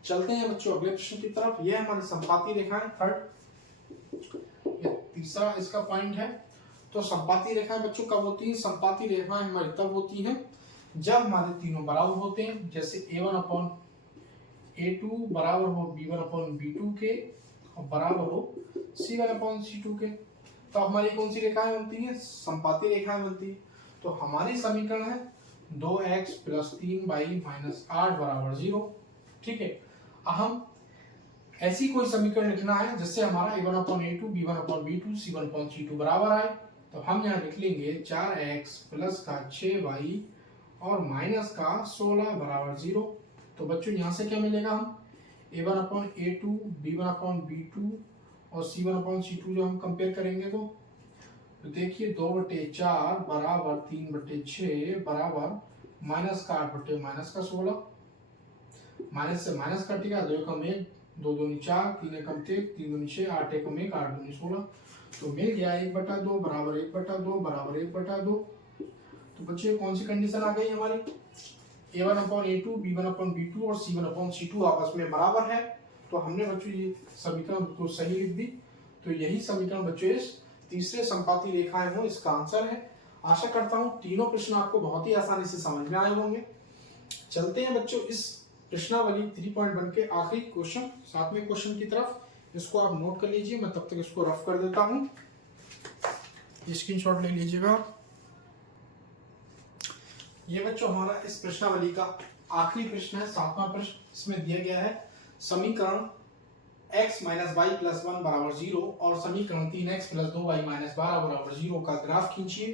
चलते हैं बच्चों अगले प्रश्न की तरफ। ये हमारी संपाती रेखाएं, थर्ड ये तीसरा इसका पॉइंट है। तो संपाती रेखाएं बच्चों कब होती हैं, संपाती रेखाएं हमारी तब होती हैं जब हमारे तीनों बराबर होते हैं, जैसे a1/a2 बराबर हो b1/b2 के और बराबर हो c1/c2 के। तो हमारी कौन सी रेखाएं बनती हैं, संपाती रेखाएं बनती है। तो हमारी समीकरण है 2x + 3y - 8 बराबर 0। ठीक है, हम ऐसी कोई समीकरण लिखना है जिससे हमारा a1/a2 b1/b2 c1/c2 बराबर आए। तो हम यहाँ लिख लेंगे 4x + का 6y और माइनस का 16 बराबर 0। तो बच्चों यहाँ से क्या मिलेगा, हम a1/a2 b1/b2 और c1/c2 जो हम कंपेयर करेंगे तो देखिए 2/4 बराबर 3/6 बराबर माइनस का 8 माइनस का 16, माइनस से माइनस कटेगा 2 एकम 1 2 दूनी 4 3 एकम 3 3 दूनी 6 8 एकम 1 8 दूनी 16। तो मिल गया 1/2 बराबर 1/2 बराबर 1/2। तो बच्चे कौन सी कंडीशन आ गई हमारी, a1/a2 b1/b2 और c1/c2 आपस में बराबर है। तो हमने बच्चों ये समीकरण को सही लिख दी। तो यही समीकरण बच्चों इस तीसरे संपाती रेखाएं हो इसका आंसर है। आशा करता हूं तीनों प्रश्न आपको बहुत ही आसानी से समझ में आए होंगे। चलते हैं बच्चों इस प्रश्नावली 3.1 के आखिरी क्वेश्चन 7वें क्वेश्चन की तरफ। इसको आप नोट कर लीजिए, मैं तब तक इसको रफ कर देता हूं, स्क्रीनशॉट ले लीजिएगा। ये बच्चों हमारा इस प्रश्नावली का आखिरी प्रश्न है, 7वां प्रश्न। इसमें दिया गया है समीकरण x - y + 1 बराबर 0 और समीकरण 3x + 2y - 12 बराबर 0 का ग्राफ खींचिए।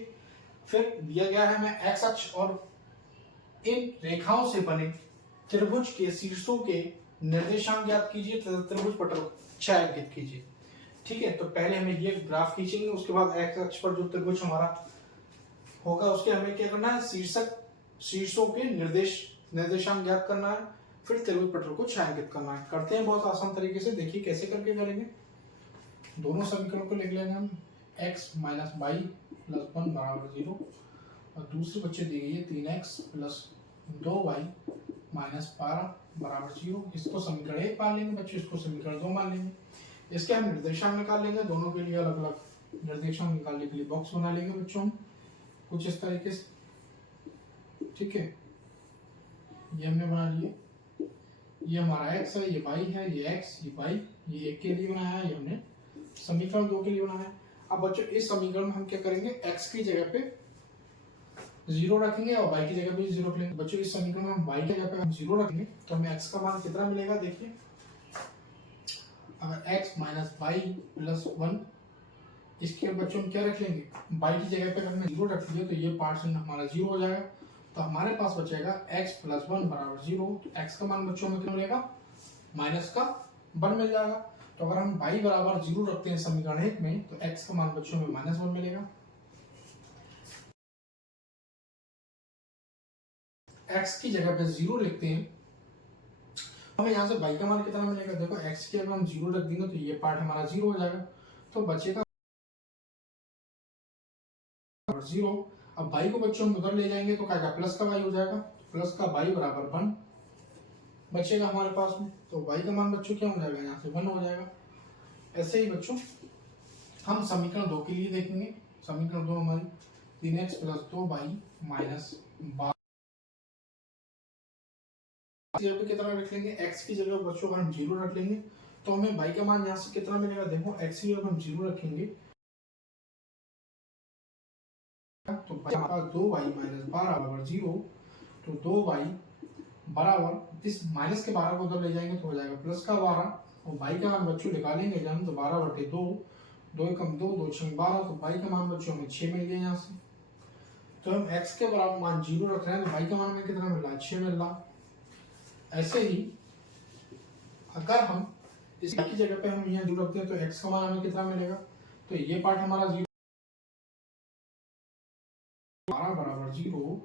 फिर दिया गया है हमें x अक्ष और इन रेखाओं से बने त्रिभुज के शीर्षों के निर्देशांक ज्ञात कीजिए तथा त्रिभुज पटल छायांकित कीजिए। ठीक है, तो पहले हमें ये ग्राफ खींचेंगे, उसके बाद x अक्ष पर जो त्रिभुज हमारा होगा उसके हमें क्या करना है, शीर्षों के निर्देशांक ज्ञात करना है, फिर त्रिभुज पटल को छायांकित करना है। करते हैं बहुत आसान तरीके से, देखिए कैसे करके करेंगे। दोनों समीकरणों को लिख लेंगे हम, x - y + 1 बराबर 0 और दूसरे बच्चे दी गई है 3x + 2y - 12 बराबर 0। इसको समीकरण 1 मान लेंगे बच्चों, इसको समीकरण 2 मान लेंगे। इसके हम निर्देशांक निकाल लेंगे, दोनों के लिए अलग अलग निर्देशांक निकालने के लिए बॉक्स बना लेंगे बच्चों हम कुछ इस तरीके से, ठीक है। ये हमने बना लिए, ये हमारा x है, ये y है, ये x, ये y, ये 1 के लिए बनाया है, ये हमने समीकरण 2 के लिए बनाया है। अब बच्चों इस समीकरण में हम क्या करेंगे, x की जगह पे 0 रखेंगे और y की जगह पे 0 रख लेंगे। बच्चों इस समीकरण में हम y की जगह पे हम 0 रखेंगे तो हमें x का मान कितना मिलेगा, देखिए अगर x माइनस वाई प्लस 1, इसके बच्चों हम क्या रख लेंगे, y की जगह पे हमने 0 रख लिया तो ये पार्ट हमारा 0 हो जाएगा। तो हमारे पास बचेगा x प्लस 1 बराबर 0। तो x का मान बच्चों में कितना मिलेगा, माइनस का 1 मिल जाएगा। तो अगर हम y बराबर 0 रखते हैं समीकरण 1 में तो x का मान बच्चों में माइनस 1 मिलेगा। x की जगह पे 0 लिखते हैं, हमें यहाँ से y का मान कितना मिलेगा, देखो x की अगर हम 0 रख देंगे तो ये पार्ट हमारा 0 हो जाएगा। तो बचेगा 0। अब y को बच्चों हम उधर ले जाएंगे तो क्या प्लस का y हो जाएगा, प्लस का y बराबर 1 बचेगा हमारे पास में। तो y का मान बच्चों क्या हो जाएगा, यहाँ से 1 हो जाएगा। ऐसे ही बच्चों हम समीकरण 2 के लिए देखेंगे। समीकरण 2 हमारी 3x प्लस 2y माइनस 12 कितना रख लेंगे, x की जगह बच्चों हम 0 रख लेंगे तो हमें y का मान यहाँ से कितना मिलेगा, देखो x की जगह हम 0 रखेंगे तो 2y माइनस 12 बराबर 0। तो 2y बराबर इस माइनस के 12 को उधर ले जाएंगे तो हो जाएगा प्लस का 12 और y का मान बच्चों निकालेंगे जब हम तो 12/2, 2 कम 2, 2 6 12। तो y का मान बच्चों हमें 6 मिल गया यहाँ से। तो हम x के बराबर मान 0 रख रहे हैं तो y का मान हमें कितना मिल रहा है, 6 मिल रहा। ऐसे ही अगर हम इस y की जगह पे हम यहाँ 0 रखते हैं तो x का मान हमें कितना मिलेगा, तो ये पार्ट हमारा 0 12 बराबर 0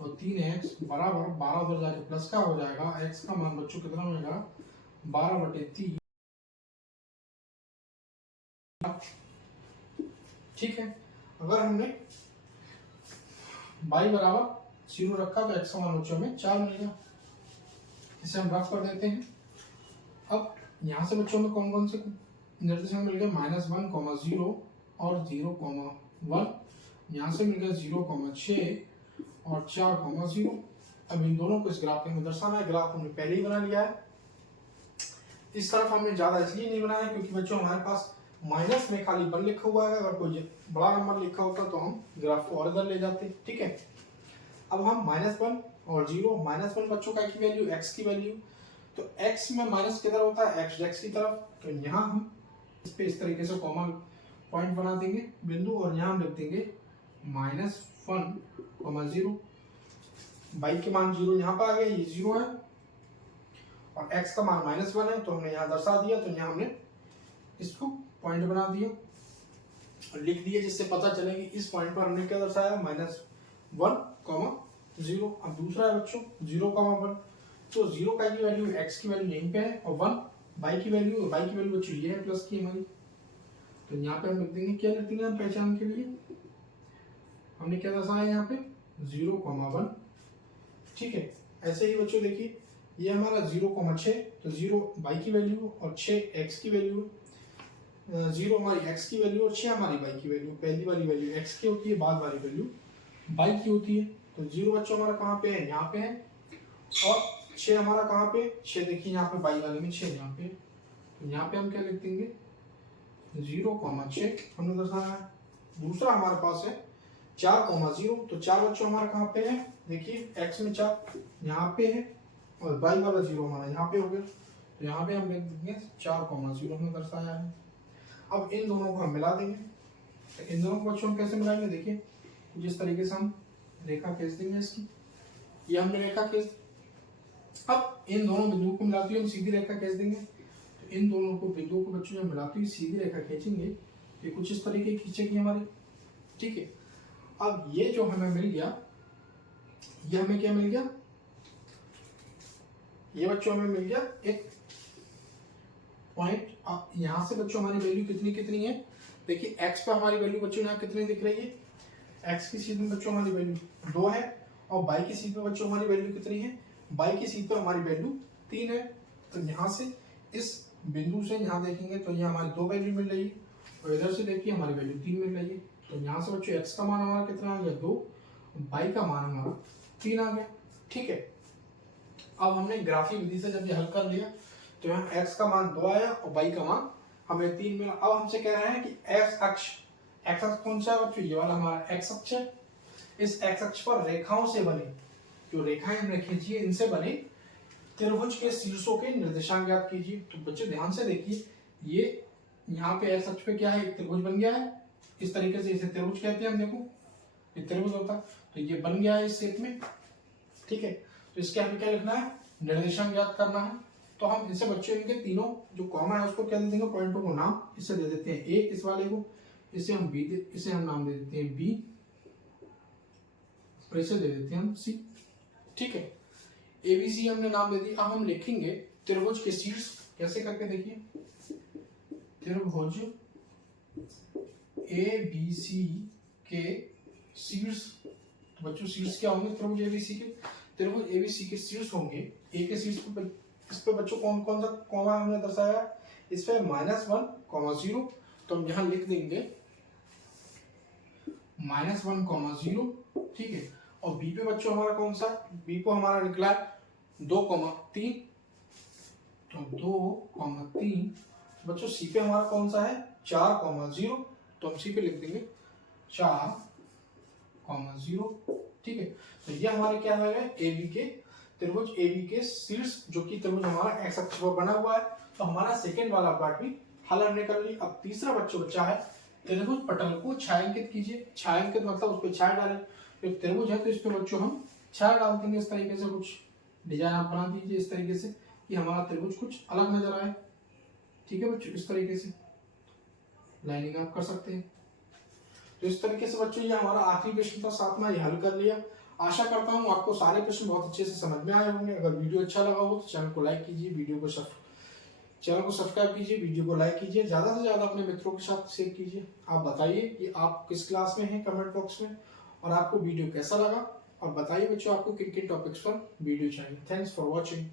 और 3x बराबर 12 उधर जाके प्लस का हो जाएगा। x का मान बच्चों कितना मिलेगा, 12/3, ठीक है। अगर हमने y बराबर 0 रखा तो x का मान बच्चों में 4 मिलेगा। इसे हम रफ कर देते हैं। अब यहाँ से बच्चों में कौन कौन से निर्देशांक मिल गए, -1, 0 और 0, 1। यहाँ से मिल गया 0, 6 और 4, 0। अब इन दोनों को इस ग्राफ में दर्शाना है। ग्राफ हमने पहले ही बना लिया है। इस तरफ हमने ज्यादा इसलिए नहीं बनाया क्योंकि बच्चों हमारे पास माइनस में खाली 1 लिखा हुआ है, अगर कोई बड़ा नंबर लिखा होता तो हम ग्राफ को और इधर ले जाते, ठीक है। अब हम -1 और 0, -1 बच्चों का की वैल्यू, x की वैल्यू, तो x में माइनस किधर होता है, x की तरफ। तो यहाँ हम इस पे इस तरीके से कॉमन पॉइंट बना देंगे बिंदु और यहाँ हम लिख देंगे -1, 0। y के मान 0 यहाँ पर आ गया, ये 0 है और x का मान -1 है तो हमने यहाँ दर्शा दिया। तो यहाँ हमने इसको पॉइंट बना दिया और लिख दिया जिससे पता चले कि इस पॉइंट पर हमने क्या दर्शाया, -1, 0। अब दूसरा है बच्चों 0, 1। तो 0 का की वैल्यू, x की वैल्यू यहीं पे है और 1 y की वैल्यू बच्चों ये है प्लस की हमारी। तो यहाँ पे हम लिख देंगे, क्या लिख देंगे हम पहचान के लिए, हमने क्या दर्शाया यहाँ पे 0, 1, ठीक है। ऐसे ही बच्चों देखिए ये हमारा 0, 6, तो 0 y की वैल्यू और 6 x की वैल्यू, 0 हमारी x की वैल्यू और 6 हमारी y की वैल्यू। पहली वाली वैल्यू x की होती है, बाद वाली वैल्यू y की होती है। तो 0 बच्चों हमारा कहाँ पे है, यहाँ पे है और 6 हमारा कहाँ पे, 6 देखिए यहाँ पे y वाले में 6 यहाँ पे। तो यहाँ पे हम क्या लिख देंगे 0, 6 हमने दर्शाया है। दूसरा हमारे पास है 4, 0। तो 4 बच्चों हमारा कहाँ पे है, देखिए x में 4 यहाँ पे है और y वाला 0 हमारा यहाँ पे हो गया। तो यहाँ पे हम लिख देंगे 4, 0 हमने दर्शाया है। अब इन दोनों को हम मिला देंगे। तो इन दोनों को बच्चों हम कैसे मिलाएंगे, देखिए जिस तरीके से हम रेखा खींच देंगे इसकी, ये हमने रेखा खींच। अब इन दोनों बिंदुओं को मिलाते हुए हम सीधी रेखा खींच देंगे। तो इन दोनों को बिंदुओं को बच्चों जब मिलाते हुए सीधी रेखा खींचेंगे ये कुछ इस तरीके की खींचेगी हमारी, ठीक है। अब ये जो हमें मिल गया, ये हमें क्या मिल गया, ये बच्चों हमें मिल गया एक पॉइंट। अब यहाँ से बच्चों हमारी वैल्यू कितनी कितनी है, देखिए x पे हमारी वैल्यू बच्चों यहाँ कितनी दिख रही है, x की सीध में बच्चों हमारी वैल्यू 2 है और y की सीध में बच्चों हमारी वैल्यू कितनी है, y की सीध पे हमारी वैल्यू 3 है। तो यहाँ से इस बिंदु से यहाँ देखेंगे तो ये हमारी 2 वैल्यू मिल रही है, और इधर से देखिए हमारी वैल्यू 3 मिल रही है। तो यहाँ से बच्चों x का मान हमारा कितना आ गया 2, y का मान हमारा 3 आ गया। ठीक है, अब हमने ग्राफी विधि से जब ये हल कर लिया तो यहाँ x का मान 2 आया और y का मान हमें 3 मिला। अब हमसे कह रहे हैं कि x अक्ष कौन सा है बच्चों, ये वाला हमारा x अक्ष है। इस x अक्ष पर रेखाओं से बने, जो रेखाएं हमने खींची है इनसे बने त्रिभुज के शीर्षों के निर्देशांक ज्ञात कीजिए। तो बच्चों ध्यान से देखिए, ये यहाँ पे x अक्ष पे क्या है, एक त्रिभुज बन गया है इस तरीके से, इसे त्रिभुज कहते हैं हम। देखो ये त्रिभुज होता है, तो ये बन गया है इस शेप में। ठीक है, तो इसके हमें क्या लिखना है, निर्देशांक ज्ञात करना है। तो हम इनसे बच्चों इनके तीनों जो कॉमन है उसको क्या दे देंगे, पॉइंटों को नाम इससे दे देते हैं a इस वाले को, इसे हम b इसे हम नाम दे देते हैं b, और इसे दे देते हैं हम c। ठीक है, ABC हमने नाम दे दिया। अब हम लिखेंगे त्रिभुज के शीर्ष, कैसे करके देखिए, त्रिभुज ABC के शीर्ष। तो बच्चों शीर्ष क्या होंगे त्रिभुज ABC के, त्रिभुज ABC के शीर्ष होंगे। A के शीर्ष पर इस पे बच्चों कौन कौन सा कॉमा हमने दर्शाया, इस पे -1, 0। तो हम यहाँ लिख देंगे -1, 0। ठीक है, और B पे बच्चों हमारा कौन सा, B को हमारा निकला है 2, 3। तो 2, 3। बच्चों C पे हमारा कौन सा है 4, 0। तो हम C पे लिख देंगे 4, 0। ठीक है, तो ये हमारे क्या है AB के त्रिभुज AB के शीर्ष, जो कि त्रिभुज हमारा x अक्ष पर बना हुआ है। तो हमारा सेकेंड वाला पार्ट भी हल हमने कर लिया। अब तीसरा बच्चा है त्रिभुज पटल को छायांकित कीजिए। छायांकित मतलब उस पर छाया डालें। तो त्रिभुज है तो इस पे बच्चों हम छाया डाल देंगे इस तरीके से, कुछ डिजाइन आप बना दीजिए इस तरीके से कि हमारा त्रिभुज कुछ अलग नजर आए। ठीक है बच्चों, इस तरीके से लाइनिंग आप कर सकते हैं। तो इस तरीके से बच्चों ये हमारा आखिरी प्रश्न था, 7वां, ये हल कर लिया। आशा करता हूँ आपको सारे प्रश्न बहुत अच्छे से समझ में आए होंगे। अगर वीडियो अच्छा लगा हो तो चैनल को लाइक कीजिए, चैनल को सब्सक्राइब कीजिए, वीडियो को लाइक कीजिए, ज्यादा से ज्यादा अपने मित्रों के साथ शेयर कीजिए। आप बताइए कि आप किस क्लास में हैं कमेंट बॉक्स में, और आपको वीडियो कैसा लगा, और बताइए बच्चों आपको किन किन टॉपिक्स पर वीडियो चाहिए। Thanks for watching.